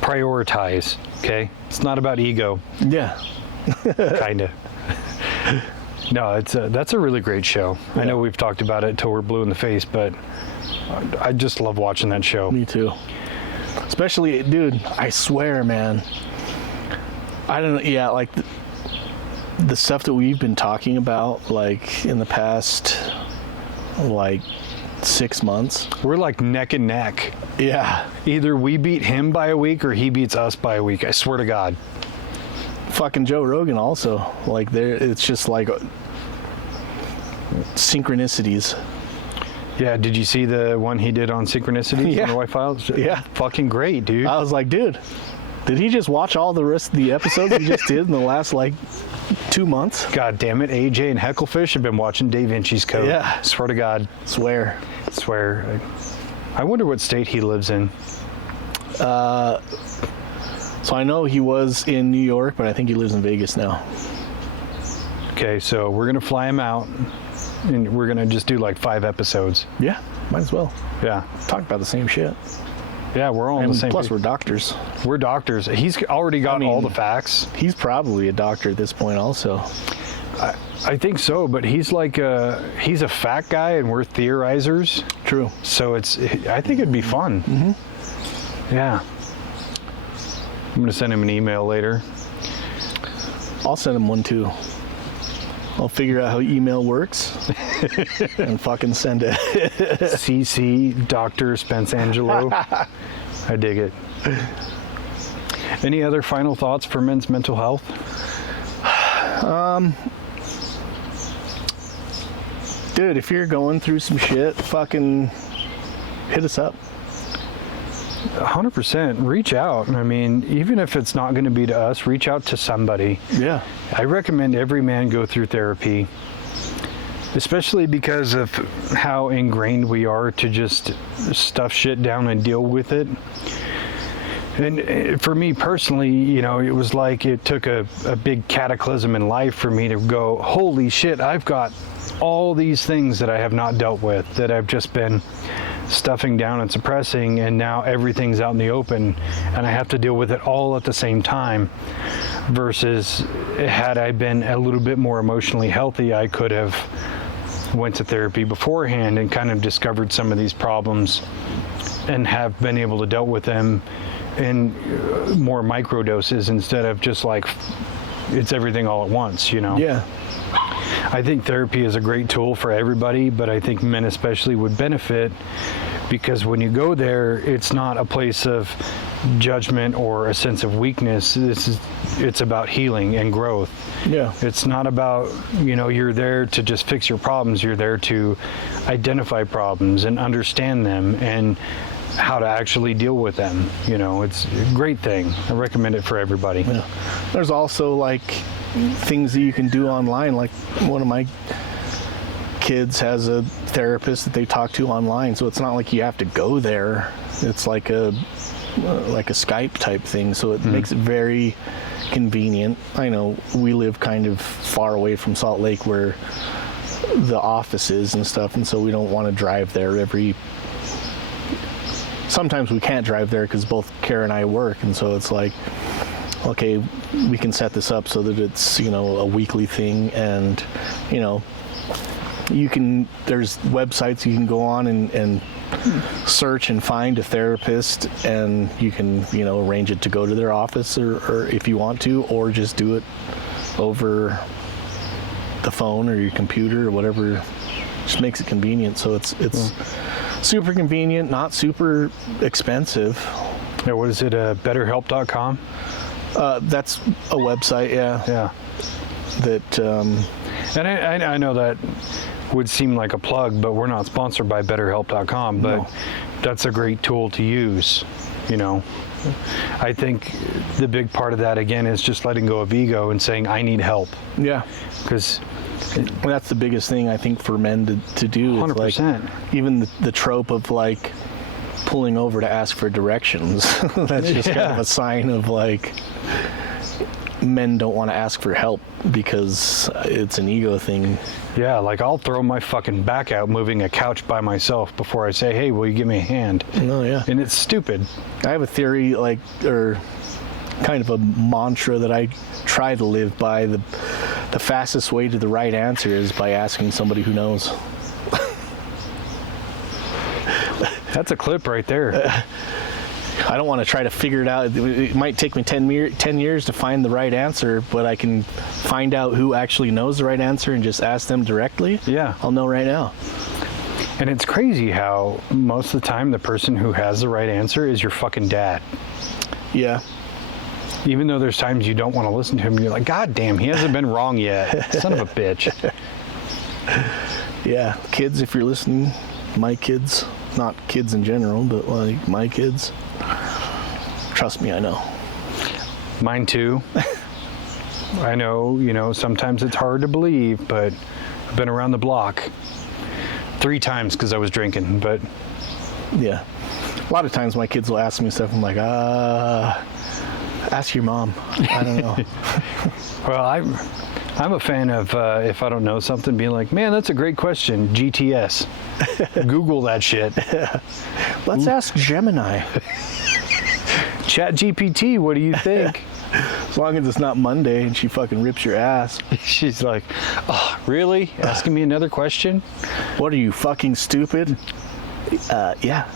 Prioritize, okay? It's not about ego. Yeah. Kinda. No, that's a really great show. Yeah. I know we've talked about it till we're blue in the face, but I just love watching that show. Me too. Especially, dude, I swear, man. I don't know, yeah, like the stuff that we've been talking about, like, in the past, like, 6 months. We're like neck and neck. Yeah. Either we beat him by a week or he beats us by a week. I swear to God. Fucking Joe Rogan also. Like, it's just like synchronicities. Yeah, did you see the one he did on synchronicities on the Y-Files? Yeah. Fucking great, dude. I was like, dude, did he just watch all the rest of the episodes he just did in the last, like, 2 months? God damn it, AJ and Hecklefish have been watching Dave-Inci's Code. Yeah. Swear to God. Swear. I wonder what state he lives in. So I know he was in New York, but I think he lives in Vegas now. Okay, so we're going to fly him out, and we're going to just do like 5 episodes. Yeah, might as well. Yeah. Talk about the same shit. Yeah, we're all on the same plus page. We're doctors. We're doctors. He's already got all the facts. He's probably a doctor at this point also. I think so, but he's like he's a fat guy and we're theorizers. True. So I think it'd be fun. Mm-hmm. Yeah. I'm going to send him an email later. I'll send him one too. I'll figure out how email works and fucking send it. CC Dr. Spence Angelo. I dig it. Any other final thoughts for men's mental health? Dude, if you're going through some shit, fucking hit us up. 100%. Reach out. I mean, even if it's not going to be to us, reach out to somebody. Yeah. I recommend every man go through therapy, especially because of how ingrained we are to just stuff shit down and deal with it. And for me personally, you know, it was like it took a big cataclysm in life for me to go, holy shit, I've got all these things that I have not dealt with, that I've just been stuffing down and suppressing, and now everything's out in the open and I have to deal with it all at the same time. Versus had I been a little bit more emotionally healthy, I could have went to therapy beforehand and kind of discovered some of these problems and have been able to deal with them in more micro doses instead of just like it's everything all at once, you know? Yeah. I think therapy is a great tool for everybody, but I think men especially would benefit because when you go there, it's not a place of judgment or a sense of weakness. It's about healing and growth. Yeah. It's not about, you know, you're there to just fix your problems. You're there to identify problems and understand them and how to actually deal with them. You know, it's a great thing. I recommend it for everybody. Yeah. There's also like things that you can do online. Like one of my kids has a therapist that they talk to online, so it's not like you have to go there. It's like a Skype type thing, so it makes it very convenient. I know we live kind of far away from Salt Lake where the office is and stuff, and so we don't want to drive there sometimes we can't drive there because both Kara and I work, and so it's like, okay, we can set this up so that it's, you know, a weekly thing, and, you know, there's websites you can go on and search and find a therapist, and you can, you know, arrange it to go to their office or if you want to, or just do it over the phone or your computer or whatever. Just makes it convenient. So it's super convenient, not super expensive. Yeah, what is it? BetterHelp.com? That's a website, yeah. Yeah. That. And I know that would seem like a plug, but we're not sponsored by BetterHelp.com. But No. That's a great tool to use. You know, I think the big part of that again is just letting go of ego and saying I need help. Yeah. Because that's the biggest thing I think for men to do. 100%. Like, even the trope of like pulling over to ask for directions. That's just kind of a sign of like men don't want to ask for help because it's an ego thing. Yeah, like I'll throw my fucking back out moving a couch by myself before I say, hey, will you give me a hand? No, yeah. And it's stupid. I have a theory, like, or kind of a mantra that I try to live by. The fastest way to the right answer is by asking somebody who knows. That's a clip right there. I don't want to try to figure it out. It might take me 10 years to find the right answer, but I can find out who actually knows the right answer and just ask them directly. Yeah. I'll know right now. And it's crazy how most of the time the person who has the right answer is your fucking dad. Yeah. Even though there's times you don't want to listen to him, you're like, God damn, he hasn't been wrong yet. Son of a bitch. Yeah. Kids, if you're listening, my kids, not kids in general, but like my kids, trust me, I know. Mine too. I know, you know, sometimes it's hard to believe, but I've been around the block 3 times because I was drinking, but... Yeah. A lot of times my kids will ask me stuff, I'm like, ask your mom. I don't know. Well, I'm a fan of, if I don't know something, being like, man, that's a great question, GTS. Google that shit. Let's ask Gemini. Chat GPT, what do you think? As long as it's not Monday and she fucking rips your ass. She's like, oh, really? Asking me another question? What are you, fucking stupid? Yeah.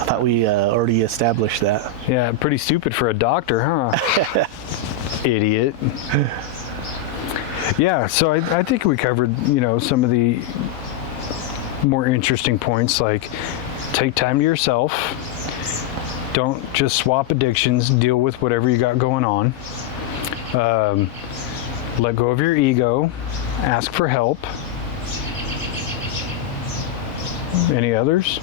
I thought we already established that. Yeah, pretty stupid for a doctor, huh? Idiot. Yeah, so I think we covered, you know, some of the more interesting points, like take time to yourself. Don't just swap addictions. Deal with whatever you got going on. Let go of your ego. Ask for help. Any others?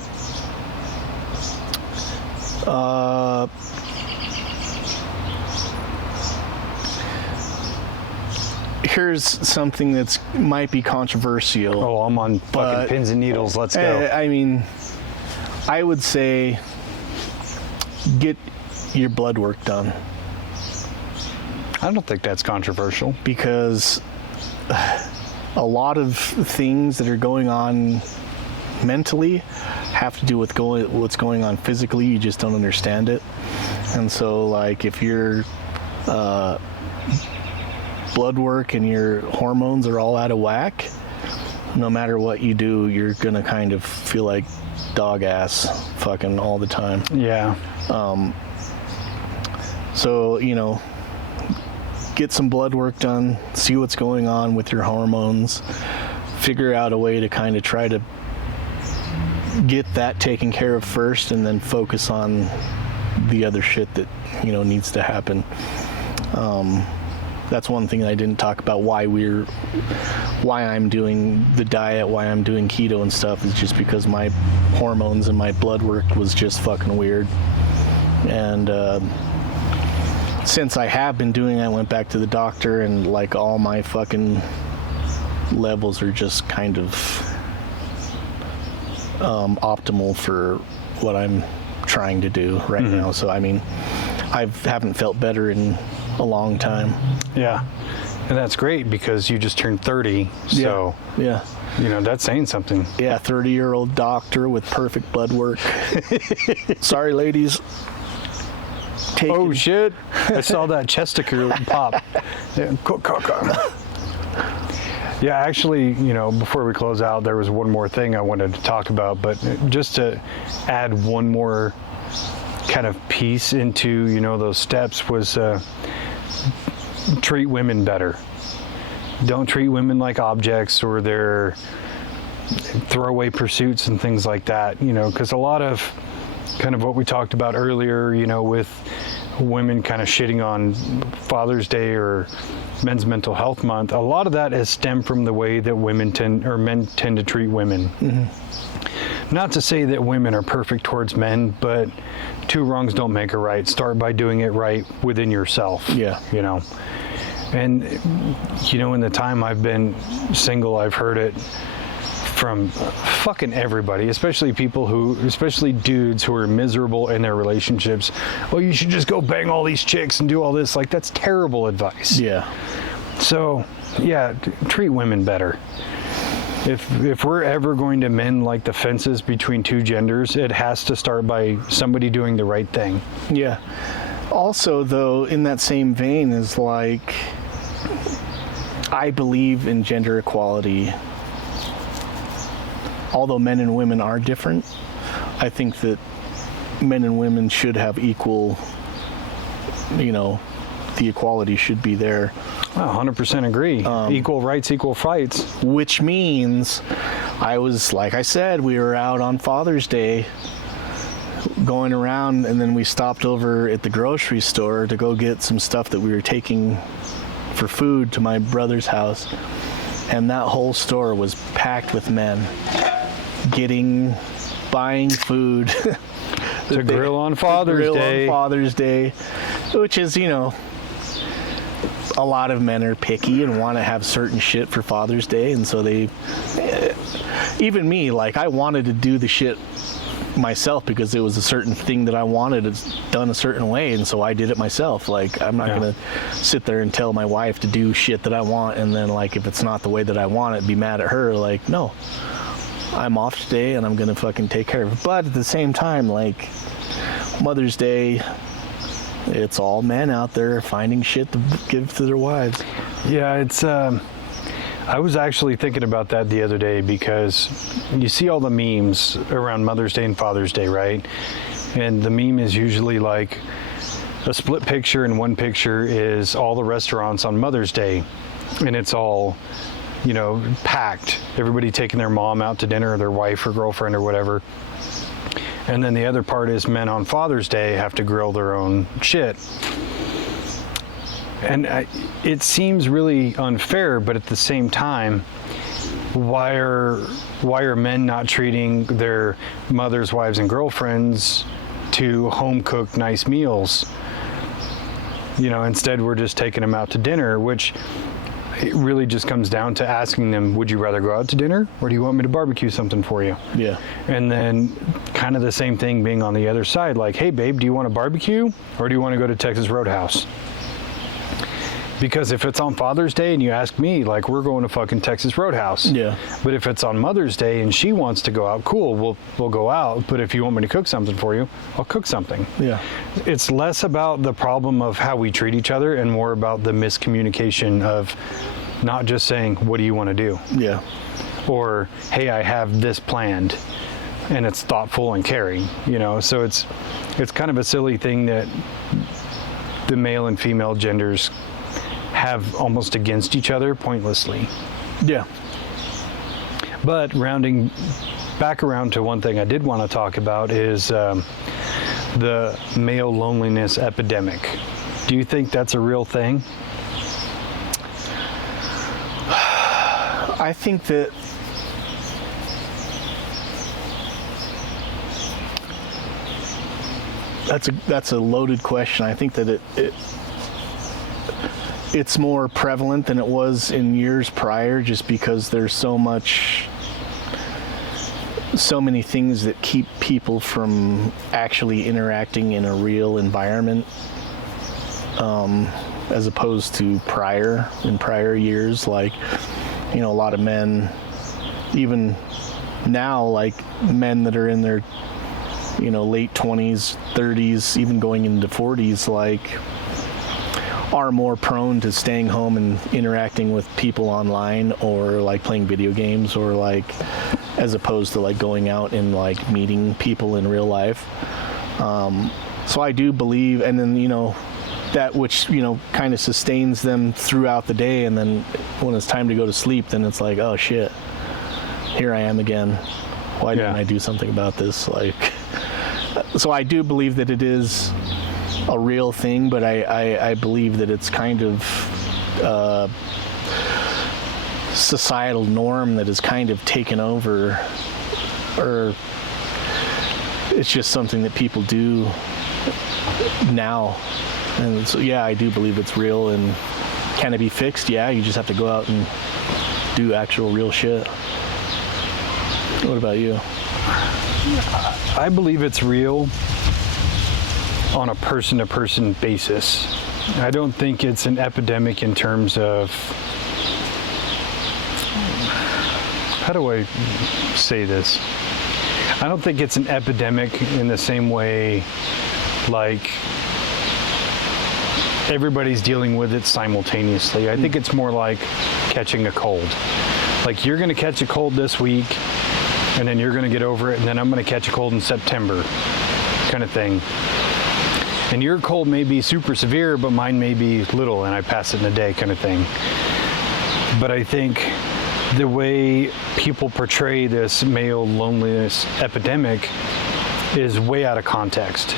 Here's something that's might be controversial. Oh, I'm on fucking pins and needles. Let's go. I mean, I would say get your blood work done. I don't think that's controversial. Because a lot of things that are going on mentally have to do with what's going on physically. You just don't understand it. And so, like, if your blood work and your hormones are all out of whack, no matter what you do, you're gonna kind of feel like dog ass fucking all the time. Yeah. So, you know, get some blood work done, see what's going on with your hormones, figure out a way to kind of try to get that taken care of first, and then focus on the other shit that, you know, needs to happen. That's one thing I didn't talk about, why I'm doing the diet, why I'm doing keto and stuff, is just because my hormones and my blood work was just fucking weird. And since I have been doing it, I went back to the doctor, and like all my fucking levels are just kind of optimal for what I'm trying to do right now. So I mean, I haven't felt better in a long time. Yeah. And that's great because you just turned 30. So, yeah. You know, that's saying something. Yeah, 30-year-old doctor with perfect blood work. Sorry, ladies. Oh, shit. I saw that chesticle pop. Yeah, actually, you know, before we close out, there was one more thing I wanted to talk about, but just to add one more kind of piece into, you know, those steps was treat women better. Don't treat women like objects or their throwaway pursuits and things like that, you know, because a lot of kind of what we talked about earlier, you know, with women kind of shitting on Father's Day or Men's Mental Health Month, a lot of that has stemmed from the way that men tend to treat women. Not to say that women are perfect towards men, but two wrongs don't make a right. Start by doing it right within yourself. Yeah. You know, and you know, in the time I've been single, I've heard it from fucking everybody, especially dudes who are miserable in their relationships. Oh, you should just go bang all these chicks and do all this. Like, that's terrible advice. Yeah. So, yeah, treat women better. If we're ever going to mend like the fences between two genders, it has to start by somebody doing the right thing. Yeah. Also, though, in that same vein is like, I believe in gender equality. Although men and women are different, I think that men and women should have equal, you know, the equality should be there. I 100% agree. Equal rights, equal fights. Which means like I said, we were out on Father's Day going around, and then we stopped over at the grocery store to go get some stuff that we were taking for food to my brother's house. And that whole store was packed with men buying food to grill on Father's Day, which is, you know, a lot of men are picky and want to have certain shit for Father's Day, and so even me, like, I wanted to do the shit myself because it was a certain thing that I wanted it's done a certain way, and so I did it myself. Like, I'm not gonna sit there and tell my wife to do shit that I want, and then, like, if it's not the way that I want it, be mad at her. Like, no, I'm off today and I'm gonna fucking take care of it. But at the same time, like, Mother's Day, it's all men out there finding shit to give to their wives. Yeah, it's I was actually thinking about that the other day, because you see all the memes around Mother's Day and Father's Day, right? And the meme is usually like a split picture, and one picture is all the restaurants on Mother's Day, and it's all, you know, packed. Everybody taking their mom out to dinner, or their wife or girlfriend or whatever. And then the other part is men on Father's Day have to grill their own shit. And it seems really unfair, but at the same time, why are men not treating their mothers, wives, and girlfriends to home cooked nice meals. You know, instead we're just taking them out to dinner, which it really just comes down to asking them, would you rather go out to dinner or do you want me to barbecue something for you? Yeah. And then kind of the same thing being on the other side, like, hey babe, do you want to barbecue or do you want to go to Texas Roadhouse? Because if it's on Father's Day and you ask me, like, we're going to fucking Texas Roadhouse. Yeah. But if it's on Mother's Day and she wants to go out, cool, we'll go out. But if you want me to cook something for you, I'll cook something. Yeah. It's less about the problem of how we treat each other and more about the miscommunication of not just saying, what do you want to do? Yeah. Or, hey, I have this planned. And it's thoughtful and caring, you know? So it's kind of a silly thing that the male and female genders have almost against each other pointlessly. Yeah. But rounding back around to one thing I did want to talk about is the male loneliness epidemic. Do you think that's a real thing? I think that that's a loaded question. I think that it's more prevalent than it was in years prior, just because there's so many things that keep people from actually interacting in a real environment, as opposed to in prior years. Like, you know, a lot of men, even now, like men that are in their, you know, late 20s, 30s, even going into 40s, like, are more prone to staying home and interacting with people online, or like playing video games, or like, as opposed to like going out and like meeting people in real life. So I do believe, and then, you know, that which, you know, kind of sustains them throughout the day, and then when it's time to go to sleep, then it's like, oh shit, here I am again. Why didn't I do something about this? Like, so I do believe that it is a real thing, but I believe that it's kind of societal norm that is kind of taken over, or it's just something that people do now. And so, yeah, I do believe it's real. And can it be fixed? Yeah, you just have to go out and do actual real shit. What about you? I believe it's real on a person-to-person basis. I don't think it's an epidemic in terms of, how do I say this? I don't think it's an epidemic in the same way, like, everybody's dealing with it simultaneously. I think it's more like catching a cold. Like, you're gonna catch a cold this week, and then you're gonna get over it, and then I'm gonna catch a cold in September, kind of thing. And your cold may be super severe, but mine may be little, and I pass it in a day, kind of thing. But I think the way people portray this male loneliness epidemic is way out of context,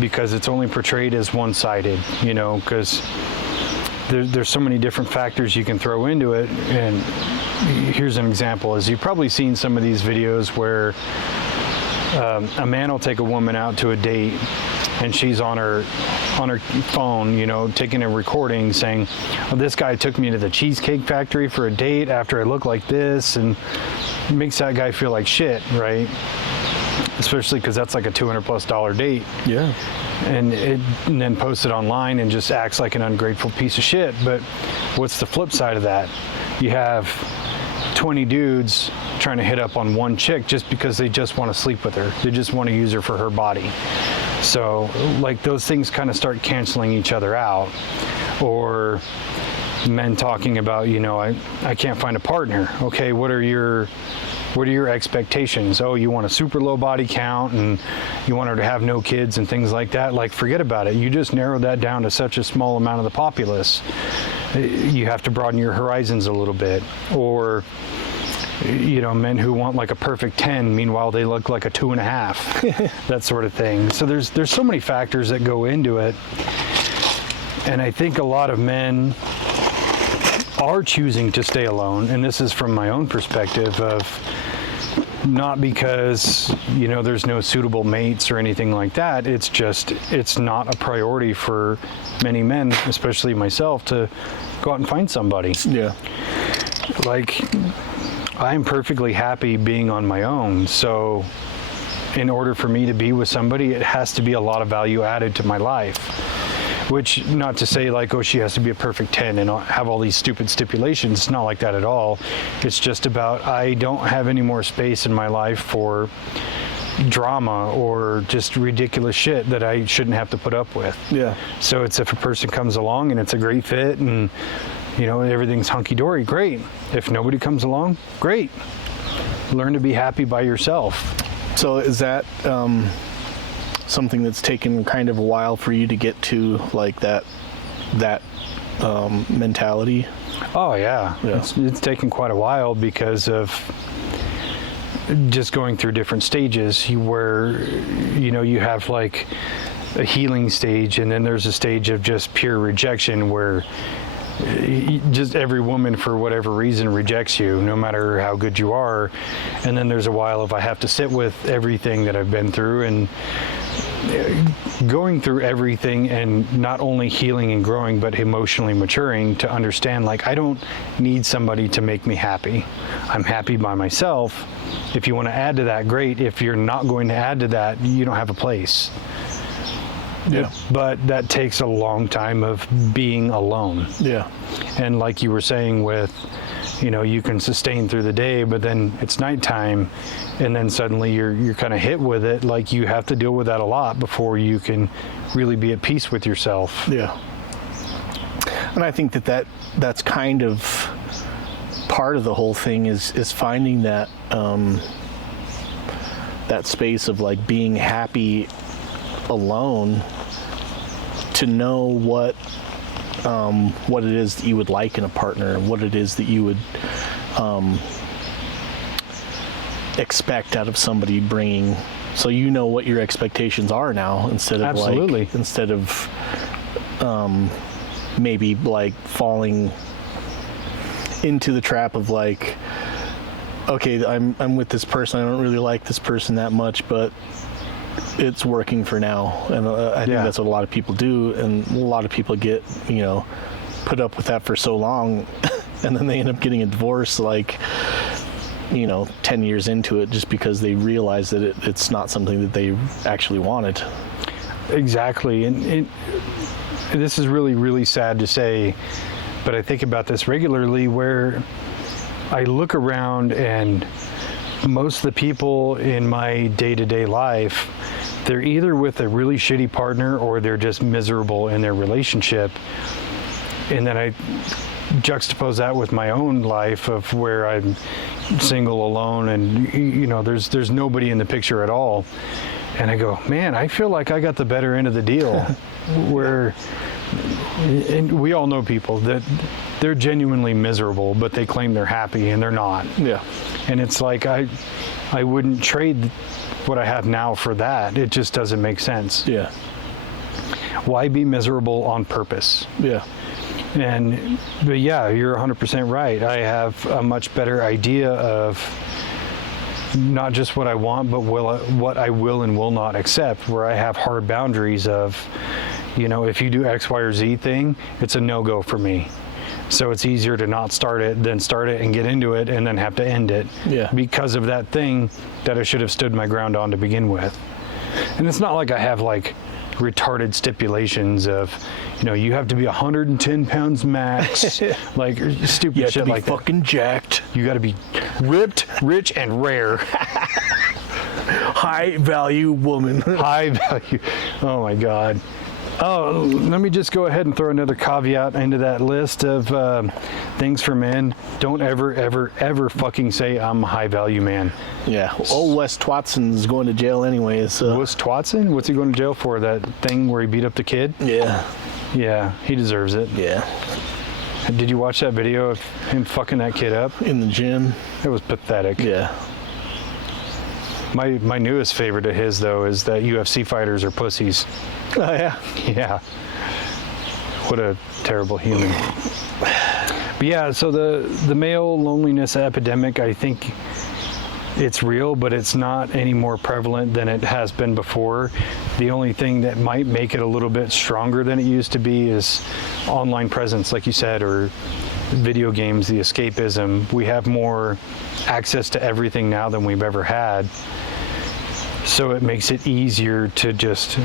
because it's only portrayed as one-sided, you know, because there's so many different factors you can throw into it. And here's an example, is you've probably seen some of these videos where a man will take a woman out to a date, and she's on her phone, you know, taking a recording saying, well, this guy took me to the Cheesecake Factory for a date after I look like this, and it makes that guy feel like shit, right? Especially because that's like a $200+ date. Yeah. And then posts it online and just acts like an ungrateful piece of shit. But what's the flip side of that? You have 20 dudes trying to hit up on one chick just because they just want to sleep with her. They just want to use her for her body. So, like, those things kind of start canceling each other out. Or men talking about, you know, I can't find a partner. Okay, what are your expectations? Oh, you want a super low body count, and you want her to have no kids and things like that. Like, forget about it. You just narrowed that down to such a small amount of the populace. You have to broaden your horizons a little bit. Or, you know, men who want like a perfect 10, meanwhile they look like a 2.5, that sort of thing. So there's so many factors that go into it. And I think a lot of men are choosing to stay alone. And this is from my own perspective of, not because, there's no suitable mates or anything like that. It's just, it's not a priority for many men, especially myself, to go out and find somebody. Yeah. Like, I'm perfectly happy being on my own. So in order for me to be with somebody, it has to be a lot of value added to my life. Which, not to say like, oh, she has to be a perfect 10 and have all these stupid stipulations. It's not like that at all. It's just about, I don't have any more space in my life for drama or just ridiculous shit that I shouldn't have to put up with. Yeah. So it's, if a person comes along and it's a great fit and, everything's hunky-dory, great. If nobody comes along, great. Learn to be happy by yourself. So is that something that's taken kind of a while for you to get to, like that mentality? Oh yeah. It's taken quite a while because of just going through different stages where you have like a healing stage, and then there's a stage of just pure rejection where just every woman for whatever reason rejects you, no matter how good you are. And then there's a while of I have to sit with everything that I've been through, and going through everything, and not only healing and growing, but emotionally maturing to understand, like, I don't need somebody to make me happy. I'm happy by myself. If you want to add to that, great. If you're not going to add to that, you don't have a place. Yeah. But that takes a long time of being alone. Yeah. And like you were saying with, you can sustain through the day, but then it's nighttime, and then suddenly you're kind of hit with it. Like, you have to deal with that a lot before you can really be at peace with yourself. Yeah. And I think that's kind of part of the whole thing is finding that that space of like being happy alone, to know what it is that you would like in a partner, and what it is that you would expect out of somebody bringing. So what your expectations are now, instead of Absolutely. Maybe like falling into the trap of like, okay, I'm with this person, I don't really like this person that much, but it's working for now. And I think that's what a lot of people do, and a lot of people get put up with that for so long and then they end up getting a divorce like 10 years into it, just because they realize that it's not something that they actually wanted. Exactly. And this is really, really sad to say, but I think about this regularly, where I look around and most of the people in my day-to-day life, they're either with a really shitty partner or they're just miserable in their relationship. And then I juxtapose that with my own life of where I'm single, alone, and there's nobody in the picture at all. And I go, man, I feel like I got the better end of the deal. Where, and we all know people that they're genuinely miserable, but they claim they're happy and they're not. Yeah. And it's like, I wouldn't trade what I have now for that. It just doesn't make sense. Yeah. Why be miserable on purpose? Yeah. But yeah, you're 100% right. I have a much better idea of not just what I want, but what I will and will not accept, where I have hard boundaries of, if you do X, Y, or Z thing, it's a no-go for me. So it's easier to not start it than start it and get into it and then have to end it. Yeah. Because of that thing that I should have stood my ground on to begin with. And it's not like I have like retarded stipulations of, you have to be 110 pounds max, like stupid shit like that. You fucking jacked. You got to be ripped, rich, and rare. High value woman. High value. Oh my God. Oh, let me just go ahead and throw another caveat into that list of things for men. Don't ever, ever, ever fucking say I'm a high value man. Yeah. Oh, Wes Twatson's going to jail anyway. So. Wes Twatson? What's he going to jail for? That thing where he beat up the kid? Yeah. Yeah, he deserves it. Yeah. Did you watch that video of him fucking that kid up? In the gym? It was pathetic. Yeah. My newest favorite of his, though, is that UFC fighters are pussies. Oh, yeah? Yeah. What a terrible human. But yeah, so the male loneliness epidemic, I think it's real, but it's not any more prevalent than it has been before. The only thing that might make it a little bit stronger than it used to be is online presence, like you said, or video games, the escapism. We have more access to everything now than we've ever had. So it makes it easier to just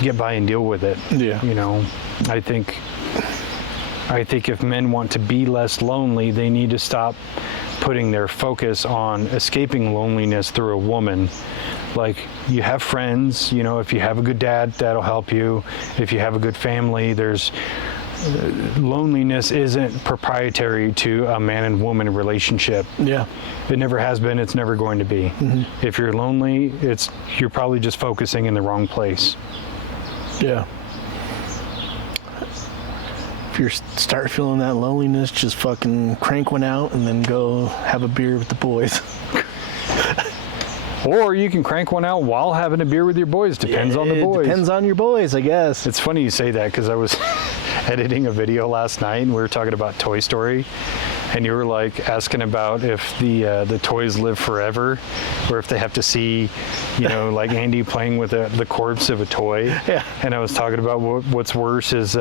get by and deal with it. Yeah. You know, I think if men want to be less lonely, they need to stop putting their focus on escaping loneliness through a woman. Like, you have friends, you know, if you have a good dad, that'll help you. If you have a good family, loneliness isn't proprietary to a man and woman relationship. Yeah. It never has been, it's never going to be. If you're lonely, you're probably just focusing in the wrong place. Yeah. If you start feeling that loneliness, just fucking crank one out and then go have a beer with the boys. Or you can crank one out while having a beer with your boys. Depends on the boys. Depends on your boys, I guess. It's funny you say that, because I was editing a video last night and we were talking about Toy Story, and you were like asking about if the toys live forever, or if they have to see, you know, like Andy playing with the corpse of a toy. Yeah. And I was talking about what's worse is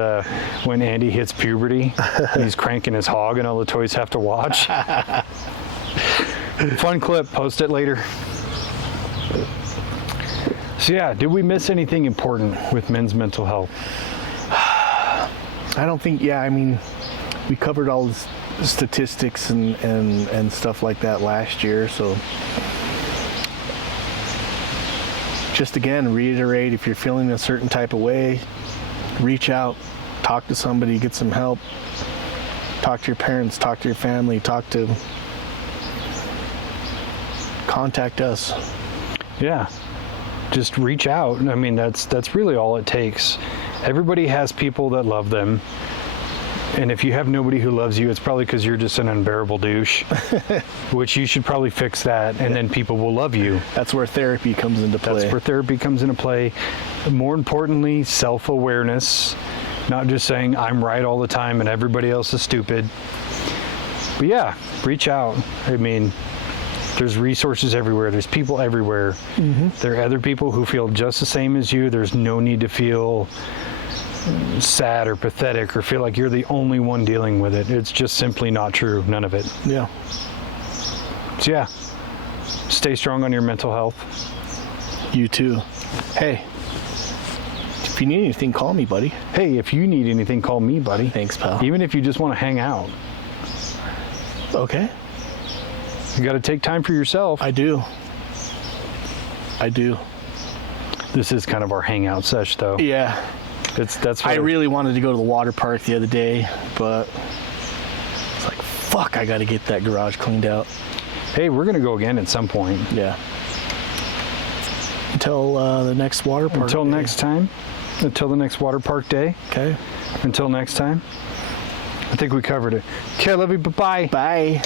when Andy hits puberty, he's cranking his hog and all the toys have to watch. Fun clip, post it later. So yeah, did we miss anything important with men's mental health? I don't think, I mean, we covered all the statistics and stuff like that last year, so just again, reiterate, if you're feeling a certain type of way, reach out, talk to somebody, get some help, talk to your parents, talk to your family, contact us. Yeah, just reach out. I mean, that's really all it takes. Everybody has people that love them, and if you have nobody who loves you, it's probably because you're just an unbearable douche, which you should probably fix that, and then people will love you. That's where therapy comes into play. That's where therapy comes into play. More importantly, self-awareness, not just saying I'm right all the time and everybody else is stupid. But yeah, reach out. I mean, there's resources everywhere. There's people everywhere. There are other people who feel just the same as you. There's no need to feel sad or pathetic or feel like you're the only one dealing with it. It's just simply not true. None of it. Yeah. So yeah, stay strong on your mental health. You too. Hey, if you need anything, call me, buddy. Hey, if you need anything, call me, buddy. Thanks, pal. Even if you just want to hang out. Okay. You got to take time for yourself. I do. This is kind of our hangout sesh, though. Yeah. That's what I really wanted to go to the water park the other day, but it's like, fuck, I got to get that garage cleaned out. Hey, we're going to go again at some point. Yeah. Until the next water park Until day. next time. Until the next water park day. Okay. Until next time. I think we covered it. Okay, I love you. Bye-bye. Bye.